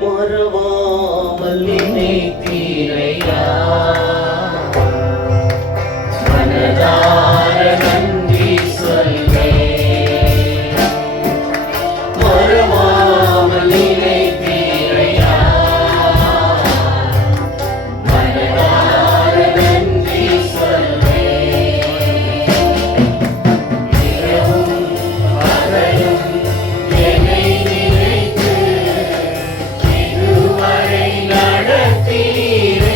மறவாமல் நினைத்தீரையா மனதார நன்றி சொல்வேன் மறவாமல் நினைத்தீரையா மனதார நன்றி சொல்வேன் இரவும் பகலும் என்னை நினைத்து இதுவரை நடத்தீரே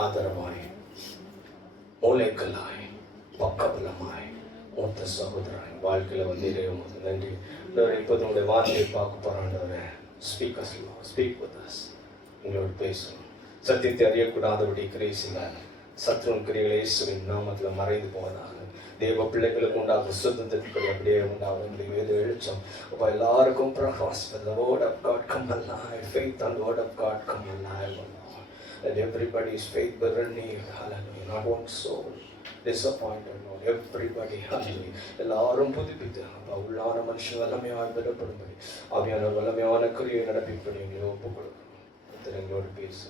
ஆதரவாய், மூளைக்கல்லாய், பக்கபலமாய், மூத்த சகோதரன் வாழ்க்கையில வந்தீரே உமக்கு நன்றி. இப்போது உங்களுடைய வார்த்தையை பார்க்க போறாண்டவரே, speak us lord, speak with us. எங்களோடு பேசணும். சத்தியத்தை அறியக்கூடாதபடி கிரேசினார் சத்ருன் கிரிகளை இயேசுவின் நாமத்தில் மறைந்து போவதாக. தேவ பிள்ளைகளுக்கு உண்டாகும் சுத்தத்திற்கு அப்படியே உண்டாகும் வேத வெளிச்சம் அப்போ எல்லாருக்கும் பிரகாசம். The word of God come alive. Faith and word of God come alive. Let everybody's faith be renewed. Hallelujah. Not one soul disappointed. Lord. Everybody. Hallelujah. எல்லாரும் புதுப்பித்து அப்போ உள்ளான மனுஷன் வல்லமையாக பெறப்படும்படி அவையான வல்லமையான கிரியை நடப்பிப்படி எங்களை ஒப்புக் கொடுக்கணும். எங்களோடு பேசு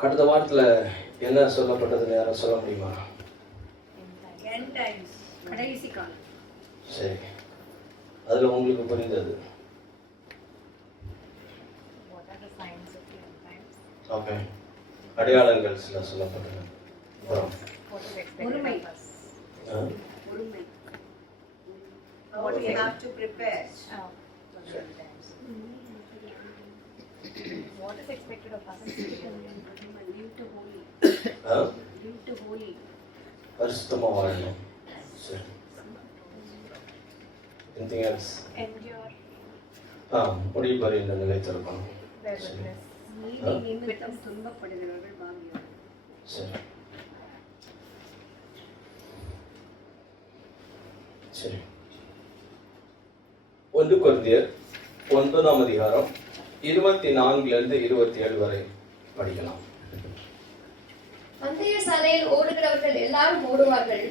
கடந்த வாரத்துல என்ன சொல்லப்பட்டதுன்னு யாரும் சொல்ல முடியுமா? சரி, அதுல உங்களுக்கு புரிந்தது? ஓகே, அடையாளங்கள் சில சொல்லப்பட்டது. What we have to prepare. What is expected of us? Live to holy. Live to holy. பரிசுத்தமா வாழணும். சரி. Anything else? Endure. முடிவு வரை இந்த நிலைத்திருக்கணும். நீதி நிமித்தம் துன்பப்படுகிறவர்கள் பாக்கியவான்கள். சரி. சரி. 1 கொரிந்தியர் 9ஆம் அதிகாரம் 24 27 வரை படிக்கலாம். பந்தய சாலையில் ஓடுகிறவர்கள் எல்லாரும் ஓடுவார்கள்,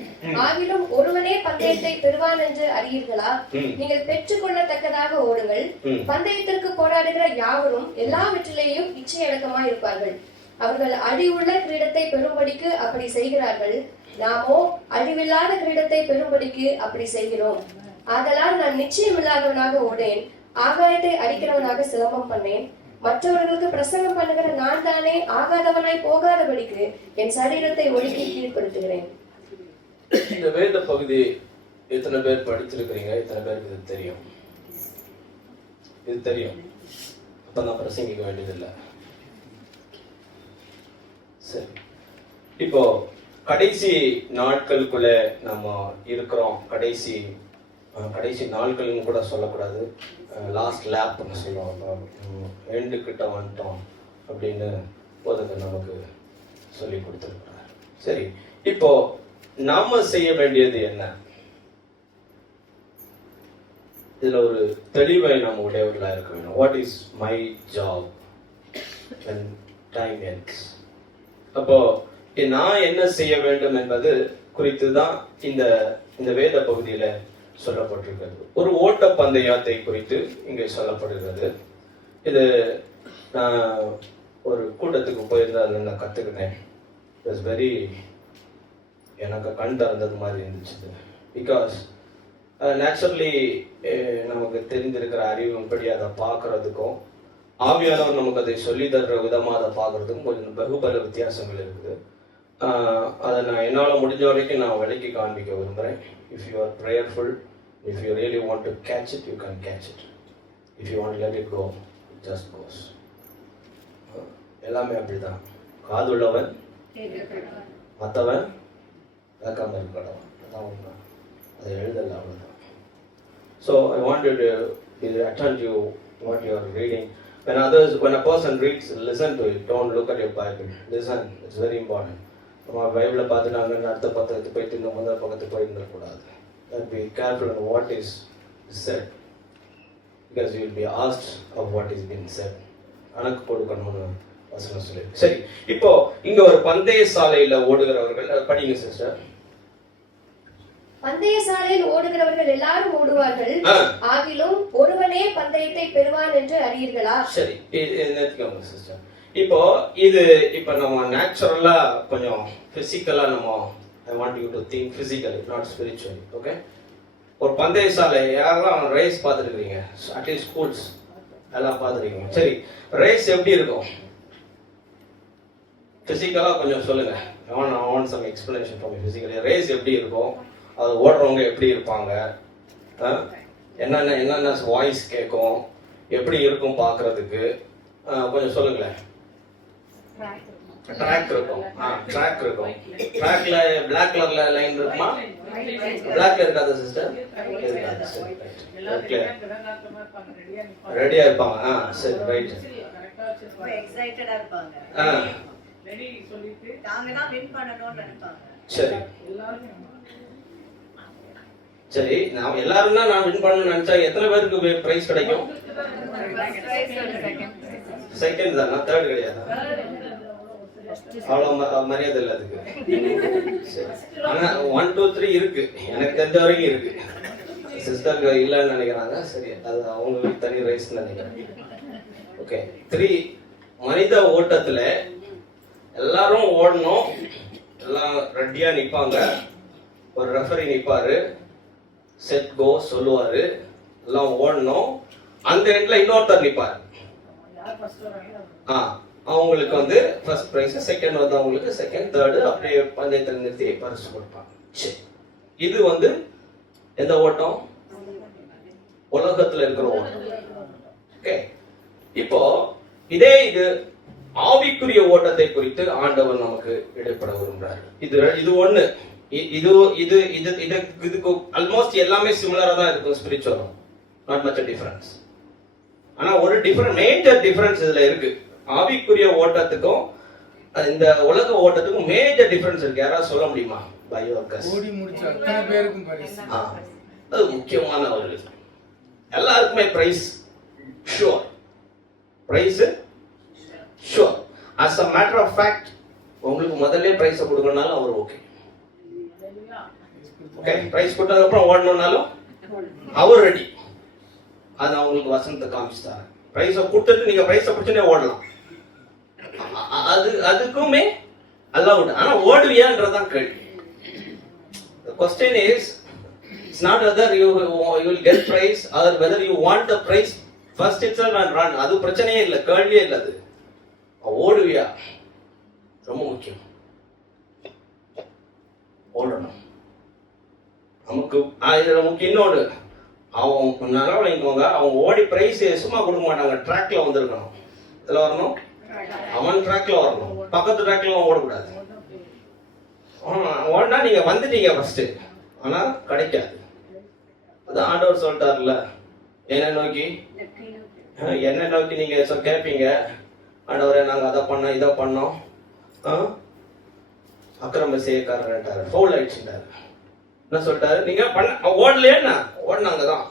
ஆகிலும் ஒருவனே பந்தயத்தை பெறுவான் என்று அறியீர்களா? நீங்கள் பெற்றுக்கொள்ளத்தக்கதாக ஓடுங்கள். பந்தயத்திற்கு போராடுகிற யாவரும் எல்லாவற்றிலேயும் இச்சையடக்கமாய் இருப்பார்கள். அவர்கள் அழிவுள்ள கிரீடத்தை பெறும்படிக்கு அப்படி செய்கிறார்கள், நாமோ அழிவில்லாத கிரீடத்தை பெறும்படிக்கு அப்படி செய்கிறோம். ஆதலால் நான் நிச்சயமில்லாதவனாக ஓடேன், ஆகாயத்தை அடிக்கிறவனாக சிலம்பம் பண்ணேன். மற்றவர்களுக்கு பிரசங்கம் பண்ணுகிற நான் தானே ஆகாதவனாய் போகாதபடிக்கு என் சரீரத்தை ஒடுக்கி கீழ்ப்படுத்துகிறேன். இந்த வேத பகுதி எத்தனை பேர் படிச்சிருக்கிறீங்க? எத்தனை பேருக்கு இது தெரியும்? இது தெரியும், அப்ப நான் பிரசங்கிக்க வேண்டியதில்லை. சரி, இப்போ கடைசி நாட்களுக்குள்ள நம்ம இருக்கிறோம். கடைசி நாட்கள்னு கூட சொல்லக்கூடாது, லாஸ்ட் லேப்னு சொல்லுவோம். எண்டு கிட்ட வந்துட்டோம் அப்படின்னு போதத்தை நமக்கு சொல்லி கொடுத்துருக்கிறார். சரி, இப்போ நாம செய்ய வேண்டியது என்ன? இதுல ஒரு தெளிவை நம்ம உடையவர்களா இருக்க வேணும். What is my job when time ends? அப்போ நான் என்ன செய்ய வேண்டும் என்பது குறித்து தான் இந்த வேத பகுதியில சொல்லப்பட்டிருக்கிறது. ஒரு ஓட்ட பந்தயத்தை குறித்து இங்கே சொல்லப்படுகிறது. இது நான் ஒரு கூட்டத்துக்கு போயிருந்தா அதில் நான் கற்றுக்கிட்டேன். இட்ஸ் வெரி எனக்கு கண் திறந்தது மாதிரி இருந்துச்சு. பிகாஸ் நேச்சுரலி நமக்கு தெரிந்திருக்கிற அறிவின்படி அதை பார்க்கறதுக்கும் ஆவியானவர் நமக்கு அதை சொல்லி தர்ற விதமாக அதை பார்க்கறதுக்கும் கொஞ்சம் பகுபல வித்தியாசங்கள் இருக்குது. அதை நான் என்னால் முடிஞ்ச வரைக்கும் நான் விலைக்கு காண்பிக்க விரும்புகிறேன். If you are prayerful, if you really want to catch it, you can catch it. If you want let it go, it just goes. எல்லாமே அப்படிதான். காதுள்ளவன் மற்றவன் கேட்காம இருக்கணும், அதான் உண்மை. அதை எழுதலை, அவ்வளோதான். So I wanted to attend you what you are reading. When a person reads, listen to it. Don't look at your Bible. Listen, it's very important. நம்ம பைபிளை பார்த்து நாங்கள் அடுத்த பக்கத்துக்கு போயிட்டு இந்த முதல் பக்கத்துக்கு போயிட்டு இருக்கக்கூடாது. Be careful on what is said, because you will be asked of what is being said. கணக்கு கொடுக்கணும்னு வசனம் சொல்லி. சரி, இப்போ இங்க ஒரு பந்தய சாலையில ஓடுகிறவர்கள் படிங்க சிஸ்டர். பந்தய சாலையில் ஓடுகிறவர்கள் எல்லாரும் ஓடுவார்கள், ஆகிலும் ஒருவனே பந்தயத்தை பெறுவான் என்று அறியீர்களா? சரி, நிறுத்திக்கோங்க சிஸ்டர். இப்போ நம்ம நேச்சுரலா கொஞ்சம் பிசிக்கலா நம்ம I want you to think physically, not spiritually. Okay? ஒரு பந்தய சாலை யாரெல்லாம் ரேஸ் பார்த்துருக்கீங்க? அட்லீஸ்ட் ஸ்கூல்ஸ் எல்லாம் பார்த்துருக்கீங்க. சரி, ரேஸ் எப்படி இருக்கும்? பிசிக்கலா கொஞ்சம் சொல்லுங்க. I want some explanation from you physically. Race எப்படி இருக்கும்? அது ஓடுறவங்க எப்படி இருப்பாங்க? என்னென்ன வாய்ஸ் கேட்கும், எப்படி இருக்கும் பார்க்கறதுக்கு, கொஞ்சம் சொல்லுங்களேன். ட்ராக் இருக்கும். ட்ராக் இருக்கும். ட்ராக்ல Black கலர்ல லைன் இருக்குமா? Blackல இருக்காத சிஸ்டர்? இருக்காது. சரி, ரெடியா இருப்பாங்க. சரி, ரைட். ரொம்ப எக்ஸைட்டடா இருப்பாங்க. நாங்க தான் வின் பண்ணணும்னு நினைப்பாங்க. சரி சரி, நான் எல்லாரும் தான் நான் வின் பண்ணணும்னு நினைச்சா எத்தனை பேருக்கு பிரைஸ் கிடைக்கும்? செகண்ட் தான், தேர்ட் கிடையாது. அவ்வளவு மரியாதை இல்லை அதுக்கு. ஆனா 1 2 3 இருக்கு, எனக்கு தெரிஞ்ச வரைக்கும் இருக்கு. சிஸ்டர் இல்லைன்னு நினைக்கிறாங்க. சரி, அது அவங்களுக்கு தனி ரைஸ் நினைக்கிறேன். ஓகே, 3 மனித ஓட்டத்துல எல்லாரும் ஓடணும், எல்லாம் ரெடியா நிப்பாங்க. ஒரு ரெஃபரி நிப்பாரு, செட் கோ சொல்லுவாரு, எல்லாம் ஓடணும். அந்த இடத்துல இன்னொருத்தர் நிப்பாரு. அவங்களுக்கு வந்து ஃபர்ஸ்ட் பிரைஸ், செகண்ட் வந்து அவங்களுக்கு செகண்ட், தேர்டு, அப்படியே பந்தயத்தில் நிறுத்தி பரிசு கொடுப்பாங்க. இது வந்து எந்த ஓட்டம்? உலகத்துல இருக்கிற ஓட்டம். ஓகே, இப்போ இது ஆவிக்குரிய ஓட்டத்தை குறித்து ஆண்டவர் நமக்கு இடைப்பட விரும்புறாரு. இது ஒண்ணு. இதுக்கு ஆல்மோஸ்ட் எல்லாமே சிமிலரா தான் இருக்கும். Spiritual not much difference. ஆனா ஒரு மேஜர் டிஃபரன்ஸ் இதுல இருக்கு. ஆவிக்குரிய ஓட்டத்துக்கும் இந்த உலக ஓட்டத்துக்கும் மேஜர் டிஃபரன்ஸ் இருக்கு. யாராவது சொல்ல முடியுமா? ஓடி முடிச்ச அத்தனை பேருக்கும் பரிசு. அது முக்கியமான ஒரு, எல்லாருக்குமே pressure. Pressure. as a matter of fact, உங்களுக்கு முதல்ல பிரைஸ் கொடுக்கறனால அவர் ஓகே. ஓகே, பிரைஸ் கொடுத்ததுக்கு அப்புறம் ஓடணும்னாலும் அவர் ரெடி. அது அவங்களுக்கு வசனத்தை காமிச்சுட்டாரு. பிரைஸை கொடுத்துட்டு நீங்க பிரைஸை பிடிச்சுட்டே ஓடலாம். அதுக்குமே அலவுட். ஆனா ஓடுவியான்றதான் கேள்வி. The question is, it's not whether you will get prize or whether you want the prize first itself and run. அது பிரச்சனையே இல்லை, கேள்வியே இல்லை. அது ஓடுவியா ரொம்ப முக்கியம். ஓடணும். நமக்கு நமக்கு இன்னொரு, அவன் நல்லா விளங்கிக்கோங்க, அவங்க ஓடி பிரைஸ் சும்மா கொடுக்க மாட்டாங்க. ட்ராக்ல வந்திருக்கணும். இதுல வரணும், அவன் ட்ராக்ல வரணும், பக்கத்து ட்ராக்ல ஓடக்கூடாது. ஓடனா நீங்க வந்துட்டீங்க ஃபர்ஸ்ட், ஆனா கிடைக்காது. அதான் ஆண்டவர் சொல்லிட்டார்ல, என்ன நோக்கி நீங்க கேட்பீங்க, ஆண்டவரே நாங்க அதை பண்ணோம் இதை பண்ணோம், அக்கிரம செய்யக்காரர் ஃபவுல் ஆயிடுச்சுட்டாரு. என்ன சொல்லிட்டாரு? நீங்க பண்ண ஓடலையா? ஓடினாங்க தான்,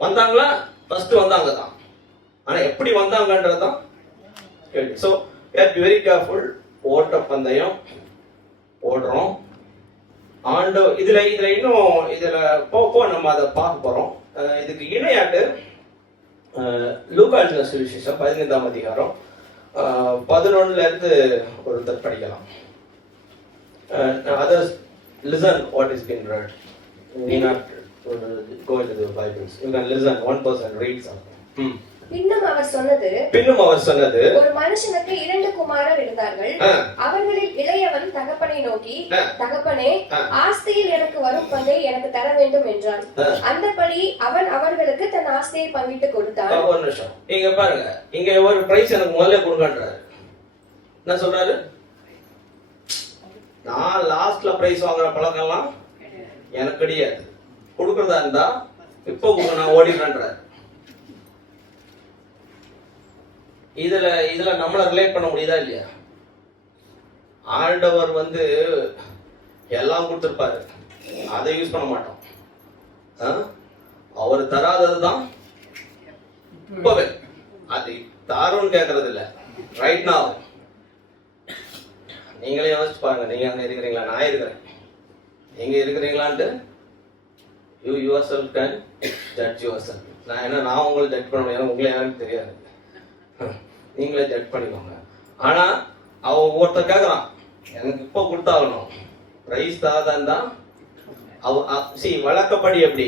வந்தாங்களா? ஃபர்ஸ்ட் வந்தாங்க தான், ஆனா எப்படி வந்தாங்கன்றதுதான் கேள்வி. So very careful. ஓட்ட பந்தயம் ஓடுறோம். இதுல இன்னும் போக நம்ம அதை பார்க்க போறோம். இதுக்கு இணையாட்டு லூக்கா எழுதின சுவிசேஷம் 15ஆம் அதிகாரம் 11ல இருந்து ஒருத்தர் படிக்கலாம். Others listen what is being read. You need not go into the Bibles. You can listen. One person reads something. பின்னும் அவர் சொன்னது, ஒரு மனுஷனுக்கு 2 குமாரர் இருந்தார்கள். அவர்களில் இளையவன் தகப்பனை நோக்கி, தகப்பனே, ஆஸ்தியில் எனக்கு வரும் பங்கை எனக்கு தர வேண்டும் என்றான். அந்தபடி அவன் அவர்களுக்கு தன் ஆஸ்தியை பங்கிட்டு கொடுத்தான். ஒரு நிமிஷம் இங்க பாருங்க. இங்க ஒரு பிரைஸ் எனக்கு முதல்ல கொடுங்கன்றாரு. என்ன சொல்றாரு? நான் லாஸ்ட்ல பிரைஸ் வாங்குற பழக்கம்லாம் எனக்கு கிடையாது. கொடுக்கறதா இருந்தா இப்போ நான் ஓடிடுறேன்றாரு. இதுல நம்மள ரிலேட் பண்ண முடியுதா இல்லையா? ஆண்டவர் வந்து எல்லாம் கொடுத்திருப்பாரு, அதை யூஸ் பண்ண மாட்டோம். அவர் தராததுதான் இப்பவே அது தாரோன்னு கேட்கறது இல்ல. ரைட் நாவ் நீங்களே யோசிச்சு பாருங்க. நீங்க அங்க இருக்கிறீங்களா, நான் இருக்கிறேன், நீங்க இருக்கிறீங்களான்ட்டு you yourself can judge yourself. நான் உங்களை ஜட்ஜ் பண்ண முடியாது, உங்களை யாருக்கு தெரியாது, நீங்களே ஜட்ஜ் பண்ணிக்கோங்க. ஆனா அவன் ஒவ்வொருத்தர் கேட்கறான், எனக்கு இப்போ கொடுத்தாகணும் பிரைஸ் தாதான் தான். வழக்கப்படி எப்படி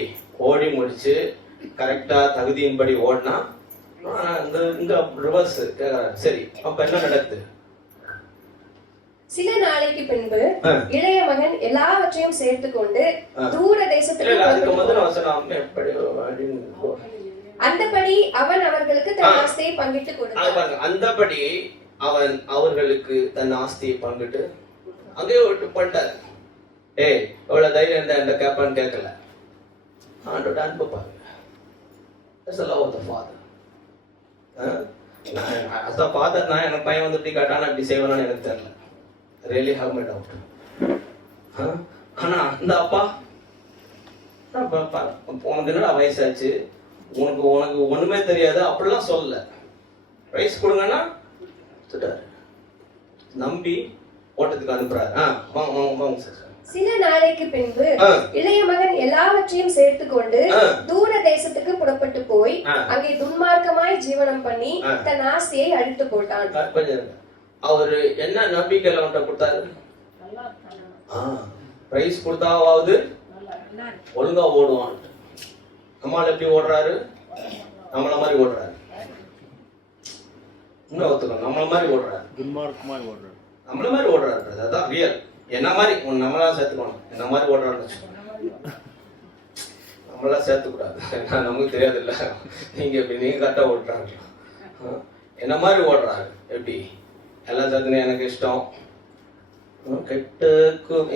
ஓடி முடிச்சு கரெக்டா தகுதியின்படி ஓடினா இங்க ரிவர்ஸ் கேட்கறாரு. சரி, அப்ப என்ன நடக்குது? சில நாளைக்கு பின்பு ஆ. இளைய மகன் எல்லாவற்றையும் சேர்த்து கொண்டு தூர தேசத்துக்கு இல்ல அதுக்கு புறப்பட்டு முதல்ல வசனம் எப்படி அப்படின்னு அந்தபடி அவன் அவர்களுக்கு தன் ஆஸ்தியை பங்கிட்டு அது கொடுத்தான். பாருங்க, அந்தபடி அவன் அவர்களுக்கு தன் ஆஸ்தியை பங்கிட்டு அங்கேயே விட்டு பண்ணிட்டாரு. ஏய் எவ்வளவு தைரியம் இருந்தா என்ற கேப்பான்னு கேட்கல. ஆண்டோட அன்பு பாருங்க. That's the love of the father. as a father நான் எனக்கு பையன் வந்து இப்படி கேட்டானா இப்படி செய்வானு எனக்கு தெரியல. really have my doubt. ஆனா அந்த அப்பா உனக்கு என்னடா வயசாச்சு, உனக்கு உனக்கு ஒண்ணுமே தெரியாது அப்படிலாம் சொல்லல. ரைஸ் கொடுங்கன்னா நம்பி ஓட்டத்துக்கு அனுப்புறாரு. வாங்க சார். சில நாளைக்கு பின்பு இளைய மகன் எல்லாவற்றையும் சேர்த்து கொண்டு தூர தேசத்துக்கு புறப்பட்டு போய் அங்கே துன்மார்க்கமாய் ஜீவனம் பண்ணி தன் ஆஸ்தியை அழித்து போட்டான். அவரு என்ன நம்பிக்கையில அவன்கிட்ட கொடுத்தாரு? பிரைஸ் கொடுத்தாவது ஒழுங்கா ஓடுவான். நம்மளால எப்படி ஓடுறாரு? நம்மள மாதிரி ஓடுறாரு. இன்னும் ஒத்துக்கணும், நம்மள மாதிரி ஓடுறாரு. நம்மள மாதிரி ஓடுறாரு. அதான் ரியல். என்ன மாதிரி நம்மளா சேர்த்துக்கணும். என்ன மாதிரி ஓடுறாருன்னு நம்மளா சேர்த்துக்கூடாது. நமக்கு தெரியாது இல்ல. நீங்க கரெக்டா ஓடுறாங்க. என்ன மாதிரி ஓடுறாரு. எப்படி எல்லாம் சேர்த்துன்னு எனக்கு இஷ்டம்.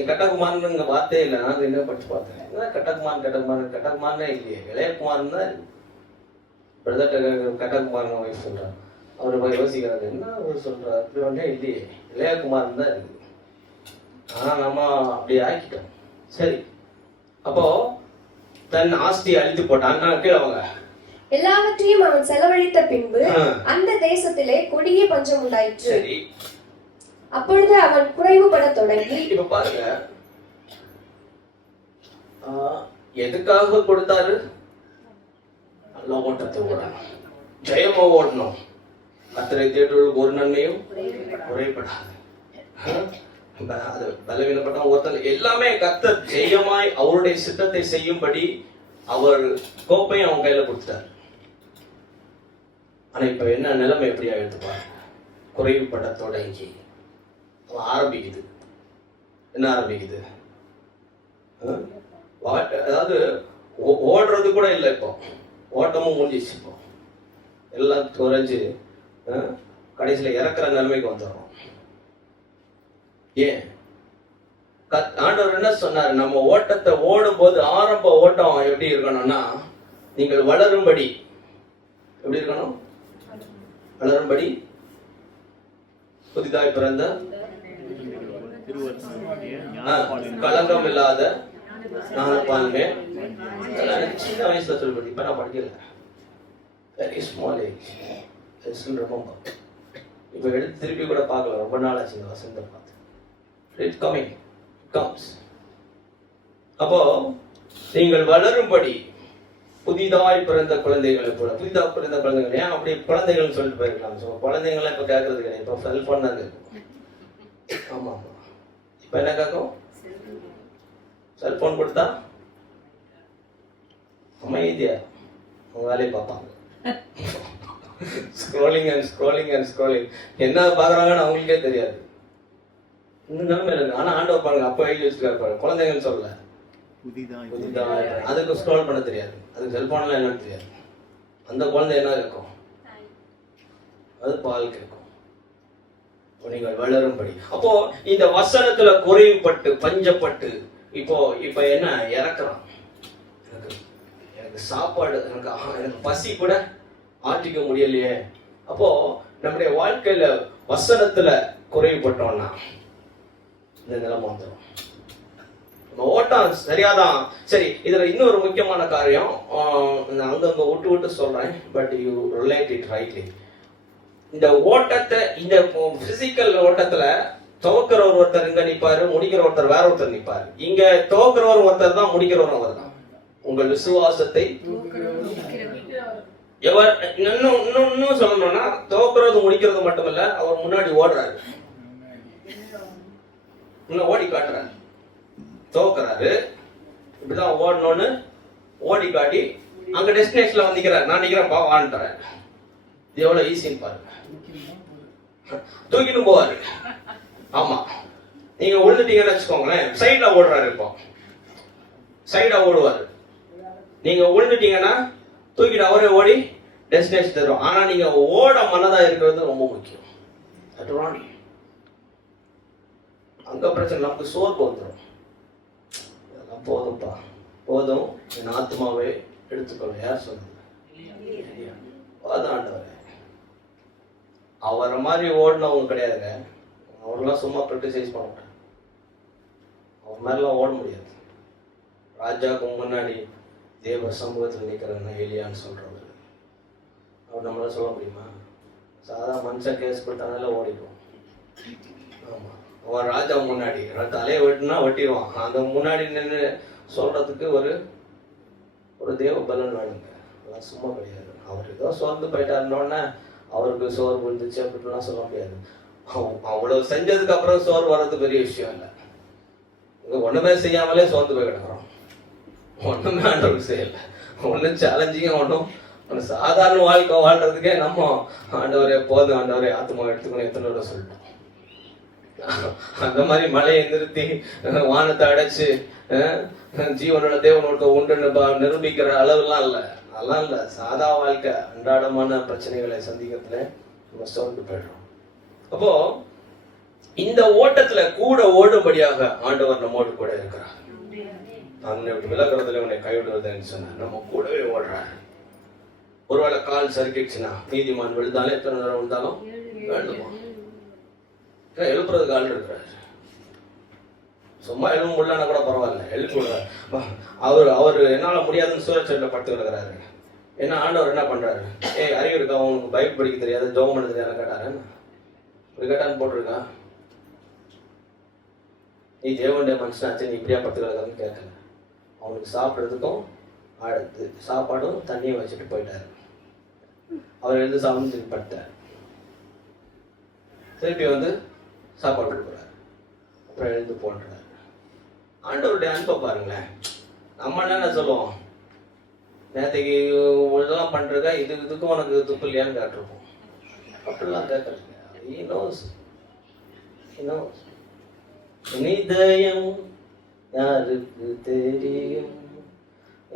கட்டகுமார்னு வார்த்தையே இல்லை. நான் என்ன படிச்சு பார்த்தேன். கட்டகுமார்னே இல்லையே. இளையகுமார்னு தான் கட்டகுமார்னு வைஃப் சொல்றாரு. அவரு போய் யோசிக்கிறாரு, என்ன அவர் சொல்றாரு அப்படி ஒன்றே இல்லையே, இளையகுமார்னு தான் இருக்கு. ஆனா நம்ம அப்படி ஆக்கிட்டோம். சரி, அப்போ தன் ஆஸ்தியை அழித்து போட்டான். கீழே அவங்க எல்லாவற்றையும் அவன் செலவழித்த பின்பு அந்த தேசத்திலே கொடிய பஞ்சம் உண்டாயிற்று. சரி, அப்பொழுது அவன் குறைவுபட தொடங்கி. இப்ப பாருங்க, எதுக்காக கொடுத்தாரு? நல்ல ஓட்டத்தை ஓடணும், ஜெயமா ஓடணும். கர்த்தரை தேடுவதற்கு ஒரு நன்மையும் குறைபடாது. பலவீனப்பட்ட ஒருத்தர் எல்லாமே கர்த்தர் ஜெயமாய் அவருடைய சித்தத்தை செய்யும்படி அவர் கோப்பையும் அவன் கையில கொடுத்துட்டார். ஆனா இப்ப என்ன நிலைமை எப்படியா எடுத்துப்பாரு? குறைவுபட தொடங்கி ஆரம்பிக்குது. என்ன ஆரம்பிக்குது? அதாவது ஓடுறது கூட இல்லை. இப்போ ஓட்டமும் முடிஞ்சிச்சு. இப்போ எல்லாம் குறைஞ்சு கடைசியில இறக்குற நிலைமைக்கு வந்துடும். ஏன்? ஆண்டவர் என்ன சொன்னாரு? நம்ம ஓட்டத்தை ஓடும் போது ஆரம்ப ஓட்டம் எப்படி இருக்கணும்னா, நீங்கள் வளரும்படி எப்படி இருக்கணும்? வளரும்படி புதிதாய் பிறந்த கலங்கம் இல்லாத ஞானப்பான்மை. சின்ன வயசுல சொல்லி இப்ப நான் படிக்கல. Very small age. இப்ப எடுத்து திருப்பி கூட பார்க்கல. ரொம்ப நாள் ஆச்சு இந்த வசனத்தை பார்த்து. It's coming. It comes. அப்போ நீங்கள் வளரும்படி புதிதாய் பிறந்த குழந்தைகளை போல. புதிதாக பிறந்த குழந்தைகள். ஏன் அப்படி குழந்தைகள் சொல்லிட்டு போயிருக்கலாம். குழந்தைங்களாம் இப்ப கேட்கறது கிடையாது. இப்ப செல்போன் தான் கேட்கும். ஆமா, இப்ப என்ன கேட்கும்? செல்போன் கொடுத்தா அமைதியா உங்க வேலையை பார்ப்பாங்க. Scrolling and scrolling and scrolling. என்ன பாக்குறாங்கன்னு அவங்களுக்கே தெரியாது. இந்த நிலைமை இருக்கு. ஆனா ஆண்டவர் பாருங்க, அப்ப எழுதி வச்சிருக்காரு. குழந்தைங்கன்னு சொல்லல, புதிதாய். அதுக்கு ஸ்க்ரோல் பண்ண தெரியாது. அதுக்கு செல்போன்லாம் என்னன்னு தெரியாது. அந்த குழந்தை என்ன கேட்கும்? அது பால் கேட்கும். நீங்கள் வளரும்படி. அப்போ இந்த வசனத்துல குறைவுபட்டு பஞ்சப்பட்டு இப்போ என்ன இறக்குறான்? எனக்கு சாப்பாடு, எனக்கு பசி கூட ஆற்றிக்க முடியலையே. அப்போ நம்முடைய வாழ்க்கையில வசனத்துல குறைவுபட்டோம்னா இந்த நிலைமை வந்துடும். ஓட்டம் சரியாதான். சரி, இதுல இன்னொரு முக்கியமான காரியம் அங்கங்க விட்டு சொல்றேன். But you relate it rightly. இந்த ஓட்டத்தை, இந்த பிசிக்கல் ஓட்டத்துல துவக்கிறவர் ஒருத்தர் இங்க நிப்பாரு, முடிக்கிற ஒருத்தர் வேற ஒருத்தர் நிப்பாரு. இங்க துவக்கிறவர் ஒருத்தர் தான், முடிக்கிறவர் அவர் தான். உங்கள் விசுவாசத்தை எவர் இன்னும் சொல்லணும்னா, துவக்கிறது முடிக்கிறது மட்டுமல்ல, அவர் முன்னாடி ஓடுறாரு, ஓடி காட்டுறாரு. துவக்கிறாரு, இப்படிதான் ஓடணும்னு ஓடி காட்டி அங்க டெஸ்டினேஷன்ல வந்திக்கிறார். நான் நிக்கிறேன், பா வான்ட்டுறேன். இது எவ்வளவு ஈஸின்னு பாருங்க. தூக்கிட்டு போவாரு. ஆமா, நீங்க விழுந்துட்டீங்கன்னு வச்சுக்கோங்களேன், சைட்ல ஓடுறாரு. இப்போ சைடா ஓடுவாரு. நீங்க விழுந்துட்டீங்கன்னா தூக்கிட்டு அவரே ஓடி டெஸ்டினேஷன் தரும். ஆனா நீங்க ஓட மனதா இருக்கிறது ரொம்ப முக்கியம். அங்க பிரச்சனை, நமக்கு சோர்வு வந்துடும். இதெல்லாம் போதும்பா, போதும், என் ஆத்மாவே எடுத்துக்கொள்ள. யார் சொன்னது? போதும் ஆண்டவரே. அவரை மாதிரி ஓடினவங்க கிடையாதுங்க. அவரெல்லாம் சும்மா கிரிட்டிசைஸ் பண்ண மாட்டாங்க. அவர் மாதிரிலாம் ஓட முடியாது. ராஜாவுக்கு முன்னாடி தேவ சமூகத்தில் நிற்கிறேன்னா எலியான்னு சொல்றவர். அவர் நம்மளால சொல்ல முடியுமா? சாதா மனுஷன் கேஸ் கொடுத்தானால ஓடிடுவோம். ஆமா, அவன் ராஜா முன்னாடி தலையை வெட்டினா வெட்டிடுவான். அந்த முன்னாடி நின்று சொல்றதுக்கு ஒரு தேவ பலன் வேணுங்க. அதெல்லாம் சும்மா கிடையாது. அவர் ஏதோ சோர்ந்து போயிட்டாருன்னொன்னே அவருக்கு சோறு விழுந்துச்சு அப்படின்லாம் சொல்ல முடியாது. அவ்வளவு செஞ்சதுக்கு அப்புறம் சோறு வர்றது பெரிய விஷயம் இல்லை. ஒண்ணுமே செய்யாமலே சோர்ந்து போய் கிடக்குறோம். ஒண்ணுமே ஆண்டவருக்கு செய்யல, ஒன்றும் சேலஞ்சிங்க, ஒன்றும் சாதாரண வாழ்க்கை வாழ்றதுக்கே நம்ம ஆண்டவரே போதும், ஆண்டவரே ஆத்மா எடுத்துக்கணும் எத்தனை தடவை சொல்லிட்டோம். அந்த மாதிரி மழையை நிறுத்தி வானத்தை அடைச்சு ஜீவனோட தேவனோட உண்டு நிரூபிக்கிற அளவுலாம் இல்லை. அதெல்லாம் இல்லை. சாதா வாழ்க்கை, அன்றாடமான பிரச்சனைகளை சந்திக்கிறதுல நம்ம சோர்ந்து போயிடுறோம். அப்போ இந்த ஓட்டத்துல கூட ஓடும்படியாக ஆண்டவர் நம்மோடு கூட இருக்கிறார். அவனை விலகுறதுல உன்னை கைவிடுவதுன்னு சொன்ன நம்ம கூடவே ஓடுறாரு. ஒருவேளை கால் சறுக்கிடுச்சுன்னா, நீதிமான் விழுந்தாலும் எத்தனை நேரம் விழுந்தாலும் வேண்டுமா? எழுப்புறதுக்கு ஆள் இருக்கிறாரு. சும்மா எழுத முடியலன்னா கூட பரவாயில்ல, எழுப்பி விடுறாரு. அவர் என்னால முடியாதுன்னு சூரச்சேரியில படுத்து கிடக்குறாரு. என்ன ஆண்டவர் என்ன பண்றாரு? அறிவு இருக்கா அவனுக்கு? பைபிள் படிக்க தெரியாது, ஜெபம் பண்ண தெரியாது கேட்டாரு. இப்படி கேட்டான்னு போட்டிருக்கா? நீ தேவனுடைய மனுஷனாச்சு, நீ இப்படியா படுத்து கிடக்காதுன்னு கேட்கல. அவனுக்கு சாப்பிட்றதுக்கும் அடுத்து சாப்பாடும் தண்ணியும் வச்சுட்டு போயிட்டாரு. அவர் எழுந்து சாப்பிட்டு பட்டார். திருப்பி சாப்பாடு கொடுக்குறாரு. அப்புறம் எழுந்து போன்றாரு. ஆண்டவருடைய அன்பை பாருங்களேன். நம்ம என்ன சொல்லுவோம்? நேற்றுக்கு இதெல்லாம் பண்றதா, இதுக்கும் உனக்கு துப்பு இல்லையான்னு கேட்டிருப்போம். அப்படிலாம் கேட்கறீங்க. நிதயம் யாருக்கு தெரியும்?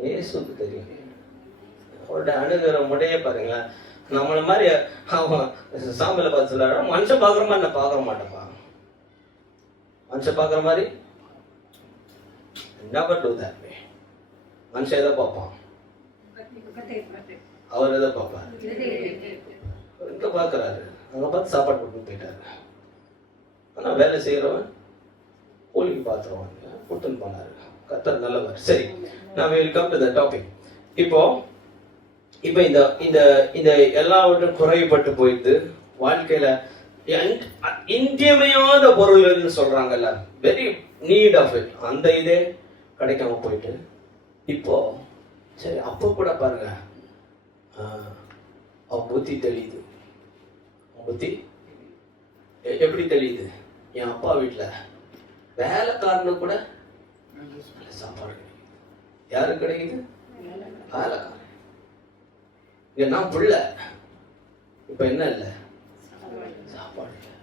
இயேசுக்கு தெரியும். அவருடைய அணுகிற முறையே பாருங்களேன். நம்மள மாதிரி அவன் சாமியில பார்த்து சொல்றாரு, மனுஷன் பாக்குற மாதிரி நான் பார்க்க மாட்டேன்ப்பா. மனுஷன் பாக்குற மாதிரி never do that way. மனுஷன் எதை பார்ப்பான்? அவர் எதை பார்ப்பாரு? இங்க பாக்குறாரு, அங்க பார்த்து சாப்பாடு கொடுத்து போயிட்டாரு. ஆனா வேலை செய்யறவன் கூலிக்கு பாத்துருவான் கொடுத்துன்னு போனாரு. கர்த்தர் நல்லவர். சரி, நான் வெல்கம் டு த டாபிக். இப்போ இந்த இந்த இந்த எல்லாவற்றும் குறைபட்டு போயிட்டு வாழ்க்கையில இன்றியமையாத பொருள்கள்னு சொல்றாங்கல்ல, வெரி நீட் ஆஃப் இட், அந்த இதே கிடைக்காம போயிட்டு இப்போ சரி அப்போ கூட பாருங்க புத்தி தெளியுது. புத்தி எப்படி தெளியுது? என் அப்பா வீட்டுல வேலைக்காரனு கூட சாப்பாடு கிடைக்குது. யாருக்கு கிடைக்குது? வேலைக்காரன். இங்க நான் புள்ள, இப்ப என்ன இல்லை? சாப்பாடு இல்லை.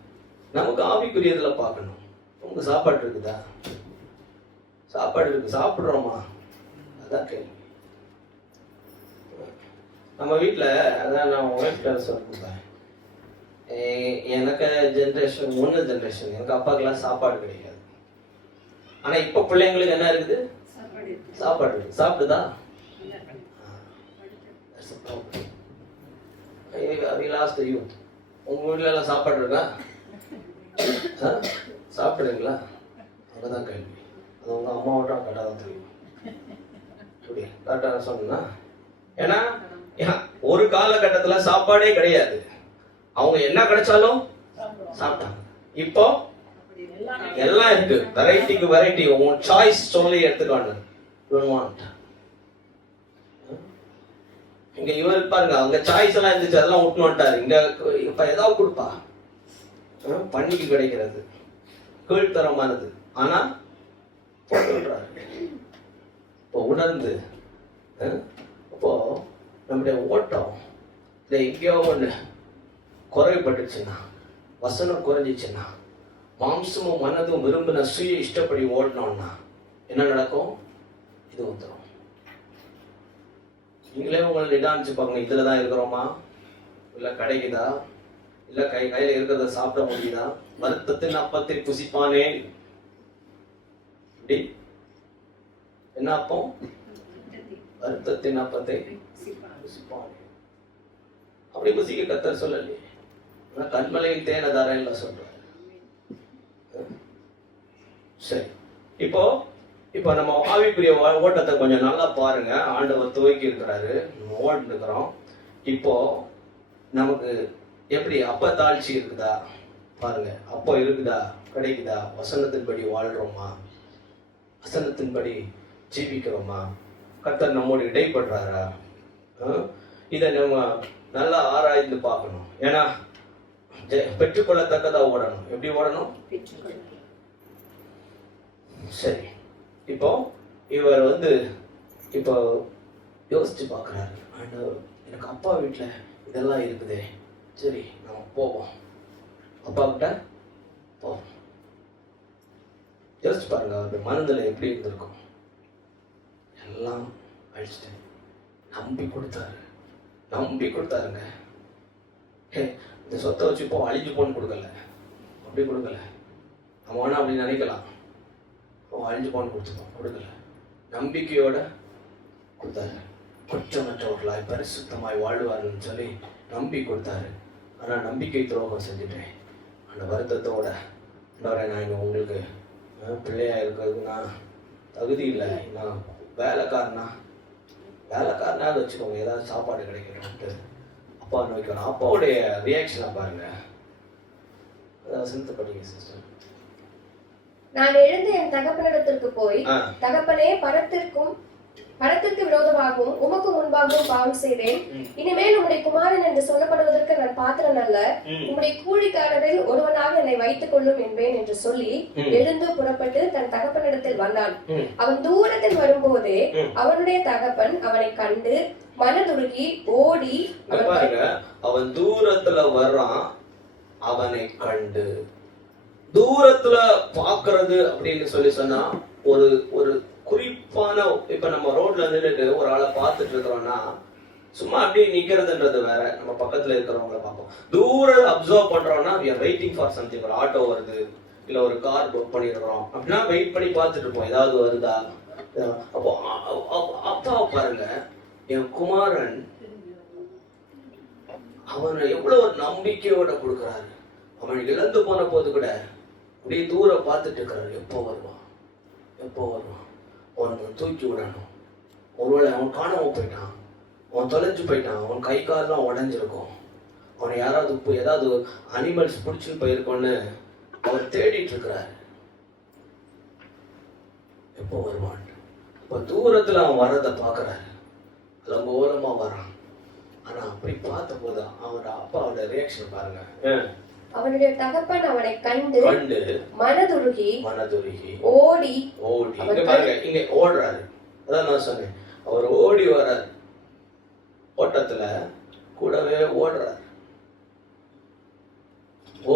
நமக்கு ஆவிக்குரியதுல பார்க்கணும். நமக்கு சாப்பாடு இருக்குதா? சாப்பாடு இருக்கு, சாப்பிடுறோமா? அதான் கேள்வி. நம்ம வீட்டுல அதான் நான் ஒய்ஃப்ட சொல்லிருப்பேன், எனக்கு ஜென்ரேஷன் முன்ன ஜென்ரேஷன் எனக்கு அப்பாக்கெல்லாம் சாப்பாடு கிடைக்காது. ஆனா இப்ப பிள்ளைங்களுக்கு என்ன இருக்குது? சாப்பாடு இருக்கு. சாப்பிடுதா? உங்க வீட்டுல எல்லாம் சாப்பாடு இருக்கா? சாப்பிடுறீங்களா? அங்கதான் கேள்வி. அது உங்க அம்மாவோட கரெக்டாக தான் தெரியும். கரெக்டாக சொன்னா, ஏன்னா ஒரு காலகட்டத்துல சாப்பாடே கிடையாது. அவங்க என்ன கிடைச்சாலும் சாப்பிட்டாங்க. இப்போ எல்லாம் இருக்கு, வெரைட்டிக்கு வெரைட்டி. உன் சாய்ஸ் சொல்லி எடுத்துக்காண்டு. இங்க இவர் பாருங்க, அங்க சாய்ஸ் எல்லாம் இருந்துச்சு, அதெல்லாம் விட்டு வந்துட்டாரு. இங்க இப்ப ஏதாவது கொடுப்பா, பண்ணிக்கு கிடைக்கிறது கீழ்த்தரமானது. ஆனா சொல்றாரு இப்போ உணர்ந்து, அப்போ நம்முடைய ஓட்டம் எங்கேயோ ஒண்ணு குறைபட்டுச்சுன்னா, வசனம் குறைஞ்சிச்சுன்னா, மாம்சமும் மனதும் விரும்பின சுய இஷ்டப்படி ஓடணும்னா என்ன நடக்கும்? இது வந்துடும். நீங்களே உங்களை நிதானிச்சு பாருங்க, இதுலதான் இருக்கிறோமா, இல்ல கிடைக்குதா, இல்ல கையில இருக்கிறத சாப்பிட முடியுதா? வருத்தத்தின் அப்பத்தை புசிப்பானேன். என்ன அப்பம்? வருத்தத்தின் அப்பத்தை புசிப்பானேன். அப்படி புசிக்க கர்த்தர் சொல்லலையே. கண்மலையின் தேனதாரன் சொல்றாரு. சரி, இப்போ நம்ம ஆவிக்குரிய ஓட்டத்தை கொஞ்சம் நல்லா பாருங்க. ஆண்டவர் துவக்கி இருக்கிறாரு, நம்ம ஓட்டு இருக்கிறோம். இப்போ நமக்கு எப்படி அப்ப தாழ்ச்சி இருக்குதா பாருங்க. அப்போ இருக்குதா, கிடைக்குதா? வசனத்தின்படி வாழ்றோமா? வசனத்தின்படி ஜீவிக்கிறோமா? கர்த்தர் நம்மோடு இடைப்படுறாரா? இதை நம்ம நல்லா ஆராய்ந்து பார்க்கணும். ஏன்னா பெற்றுக்கொள்ளத்தக்கதா ஓடணும். எப்படி ஓடணும்? சரி, இப்போ இவர் இப்போ யோசிச்சு பார்க்குறாரு. ஆண்டவர், எனக்கு அப்பா வீட்டுல இதெல்லாம் இருக்குதே, சரி நம்ம போவோம், அப்பா கிட்ட போவோம். யோசிச்சு பாருங்க, அவருடைய மனதில் எப்படி இருந்திருக்கும். எல்லாம் அழிச்சிட்டேன், நம்பி கொடுத்தாருங்க. இந்த சொத்தை வச்சு இப்போ அழிஞ்சு போன்னு கொடுக்கல, அப்படி கொடுக்கல. நம்ம வேணா அப்படி நினைக்கலாம், அழிஞ்சு போன்னு கொடுக்கல, நம்பிக்கையோட கொடுத்தாரு. குற்றமற்றவர்களாய் பரிசுத்தமாய் வாழ்வார்கள் சொல்லி நம்பி கொடுத்தாரு. ஆனா நம்பிக்கை துரோகம் செஞ்சுட்டேன். அந்த வருத்தத்தோட நான் உங்களுக்கு பிள்ளையா இருக்கிறதுக்கு நான் தகுதி இல்லை, நான் வேலைக்காரனா வச்சுக்கோங்க, ஏதாவது சாப்பாடு கிடைக்கணும்ட்டு அப்பா நோய்க்கணும். அப்பாவுடைய ரியாக்ஷனை பாருங்க. வசனத்தை படிங்க சிஸ்டர். நான் எழுந்து என் தகப்பனிடத்திற்கு போய், தகப்பனே, பரத்திற்கு விரோதமாகவும் உமக்கு முன்பாகவும் பாவம் செய்தேன். இனிமேல் உம்முடைய குமாரன் என்று சொல்லப்படுவதற்கு நான் பாத்திரன் அல்ல. உம்முடைய கூலிக்காரரில் ஒருவனாக என்னை வைத்துக் கொள்ளும் என்பேன் என்று சொல்லி எழுந்து புறப்பட்டு தன் தகப்பனிடத்தில் வந்தான். அவன் தூரத்தில் வரும்போதே அவனுடைய தகப்பன் அவனை கண்டு மனதுருகி ஓடி. பாருங்க, அவன் தூரத்துல வர்றான், அவனை கண்டு. தூரத்துல பாக்குறது அப்படின்னு சொன்னா ஒரு குறிப்பான, இப்ப நம்ம ரோட்ல நின்றுட்டு ஒரு ஆளை பார்த்துட்டு இருக்கிறோம்னா சும்மா அப்படியே நிக்கிறதுன்றது வேற, நம்ம பக்கத்துல இருக்கிறவங்கள பார்ப்போம். தூரம் அப்சர்வ் பண்றோம்னா we are waiting for something. ஒரு ஆட்டோ வருது, இல்ல ஒரு கார் புக் பண்ணிடுறோம் அப்படின்னா வெயிட் பண்ணி பார்த்துட்டு இருப்போம், ஏதாவது வருதா. அப்போ அப்பா பாருங்க, என் குமாரன் அவனை எவ்வளவு ஒரு நம்பிக்கையோட கொடுக்குறாரு. அவன் இழந்து போன போது கூட அப்படியே தூரம் பார்த்துட்டு இருக்கிறாரு, எப்போ வருவான், அவனை தூக்கி விடணும். ஒருவேளை அவன் காணாம போயிட்டான், அவன் தொலைஞ்சு போயிட்டான், அவன் கை காலெல்லாம் உடஞ்சிருக்கும், அவனை யாராவது ஏதாவது அனிமல்ஸ் பிடிச்சுன்னு போயிருக்கோன்னு அவர் தேடிட்டு இருக்கிறாரு, எப்போ வருவான். இப்ப தூரத்துல அவன் வர்றதை பாக்குறாரு, லங்கோலமா வரான். ஆனா அப்படி பார்த்த போது அவனோட அப்பாவோட ரியாக்ஷன் பாருங்க. அவனுடைய தகப்பன் அவனை கண்டு மனதுருகி ஓடி. இங்க பாருங்க, இங்க ஓடுறாரு. அதான் நான் சொன்னேன், அவர் ஓடி வர்றாரு, ஓட்டத்துல கூடவே ஓடுறாரு.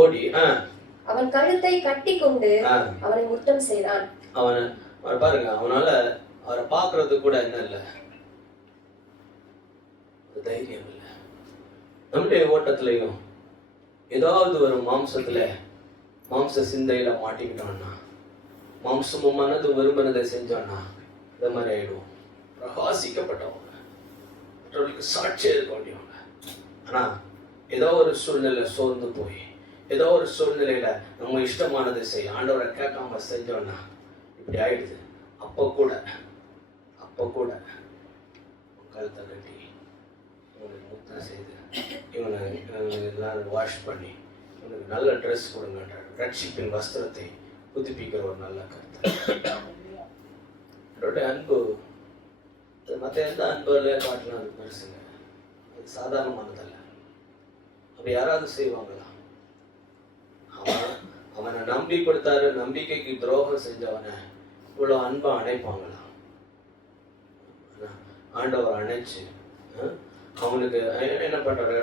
ஓடி அவன் கழுத்தை கட்டி கொண்டு அவனை முத்தம் செய்தான். அவனை பாருங்க, அவனால அவரை பாக்குறது கூட என்ன இல்ல, தைரியம் இல்லை. நம்முடைய ஓட்டத்திலையும் ஏதாவது ஒரு மாம்ச சிந்தையில மாட்டிக்கிட்டோம்னா, மாம்சமும் மனது விரும்பினதை செஞ்சோம்னா இந்த மாதிரி ஆயிடுவோம். பிரகாசிக்கப்பட்டவங்க, மற்றவர்களுக்கு சாட்சியா இருக்க வேண்டியவங்க. ஆனா ஏதோ ஒரு சூழ்நிலை சோர்ந்து போய், ஏதோ ஒரு சூழ்நிலையில நம்ம இஷ்டமானதை செய்ய ஆண்டவரை கேட்காம செஞ்சோம்னா இப்படி ஆயிடுது. அப்போ கூட கழுத்தை கட்டி இவனுக்கு முத்தம் செய்து இவனை எல்லாரும் வாஷ் பண்ணி இவனுக்கு நல்ல ட்ரெஸ் கொடுங்கன்றார். ரட்சிப்பின் வஸ்திரத்தை புதுப்பிக்கிற ஒரு நல்ல கருத்து. அன்பு மற்ற எந்த அன்புல காட்டலாம், அது பெருசுங்க, அது சாதாரணமானதல்ல. அப்படி யாராவது செய்வாங்களா? அவனை நம்பி கொடுத்தாரு, நம்பிக்கைக்கு துரோகம் செஞ்சவனை இவ்வளவு அன்பா அணைப்பாங்களா? ஆண்டவர் அணைச்சு அவனுக்கு என்ன பண்றாரு?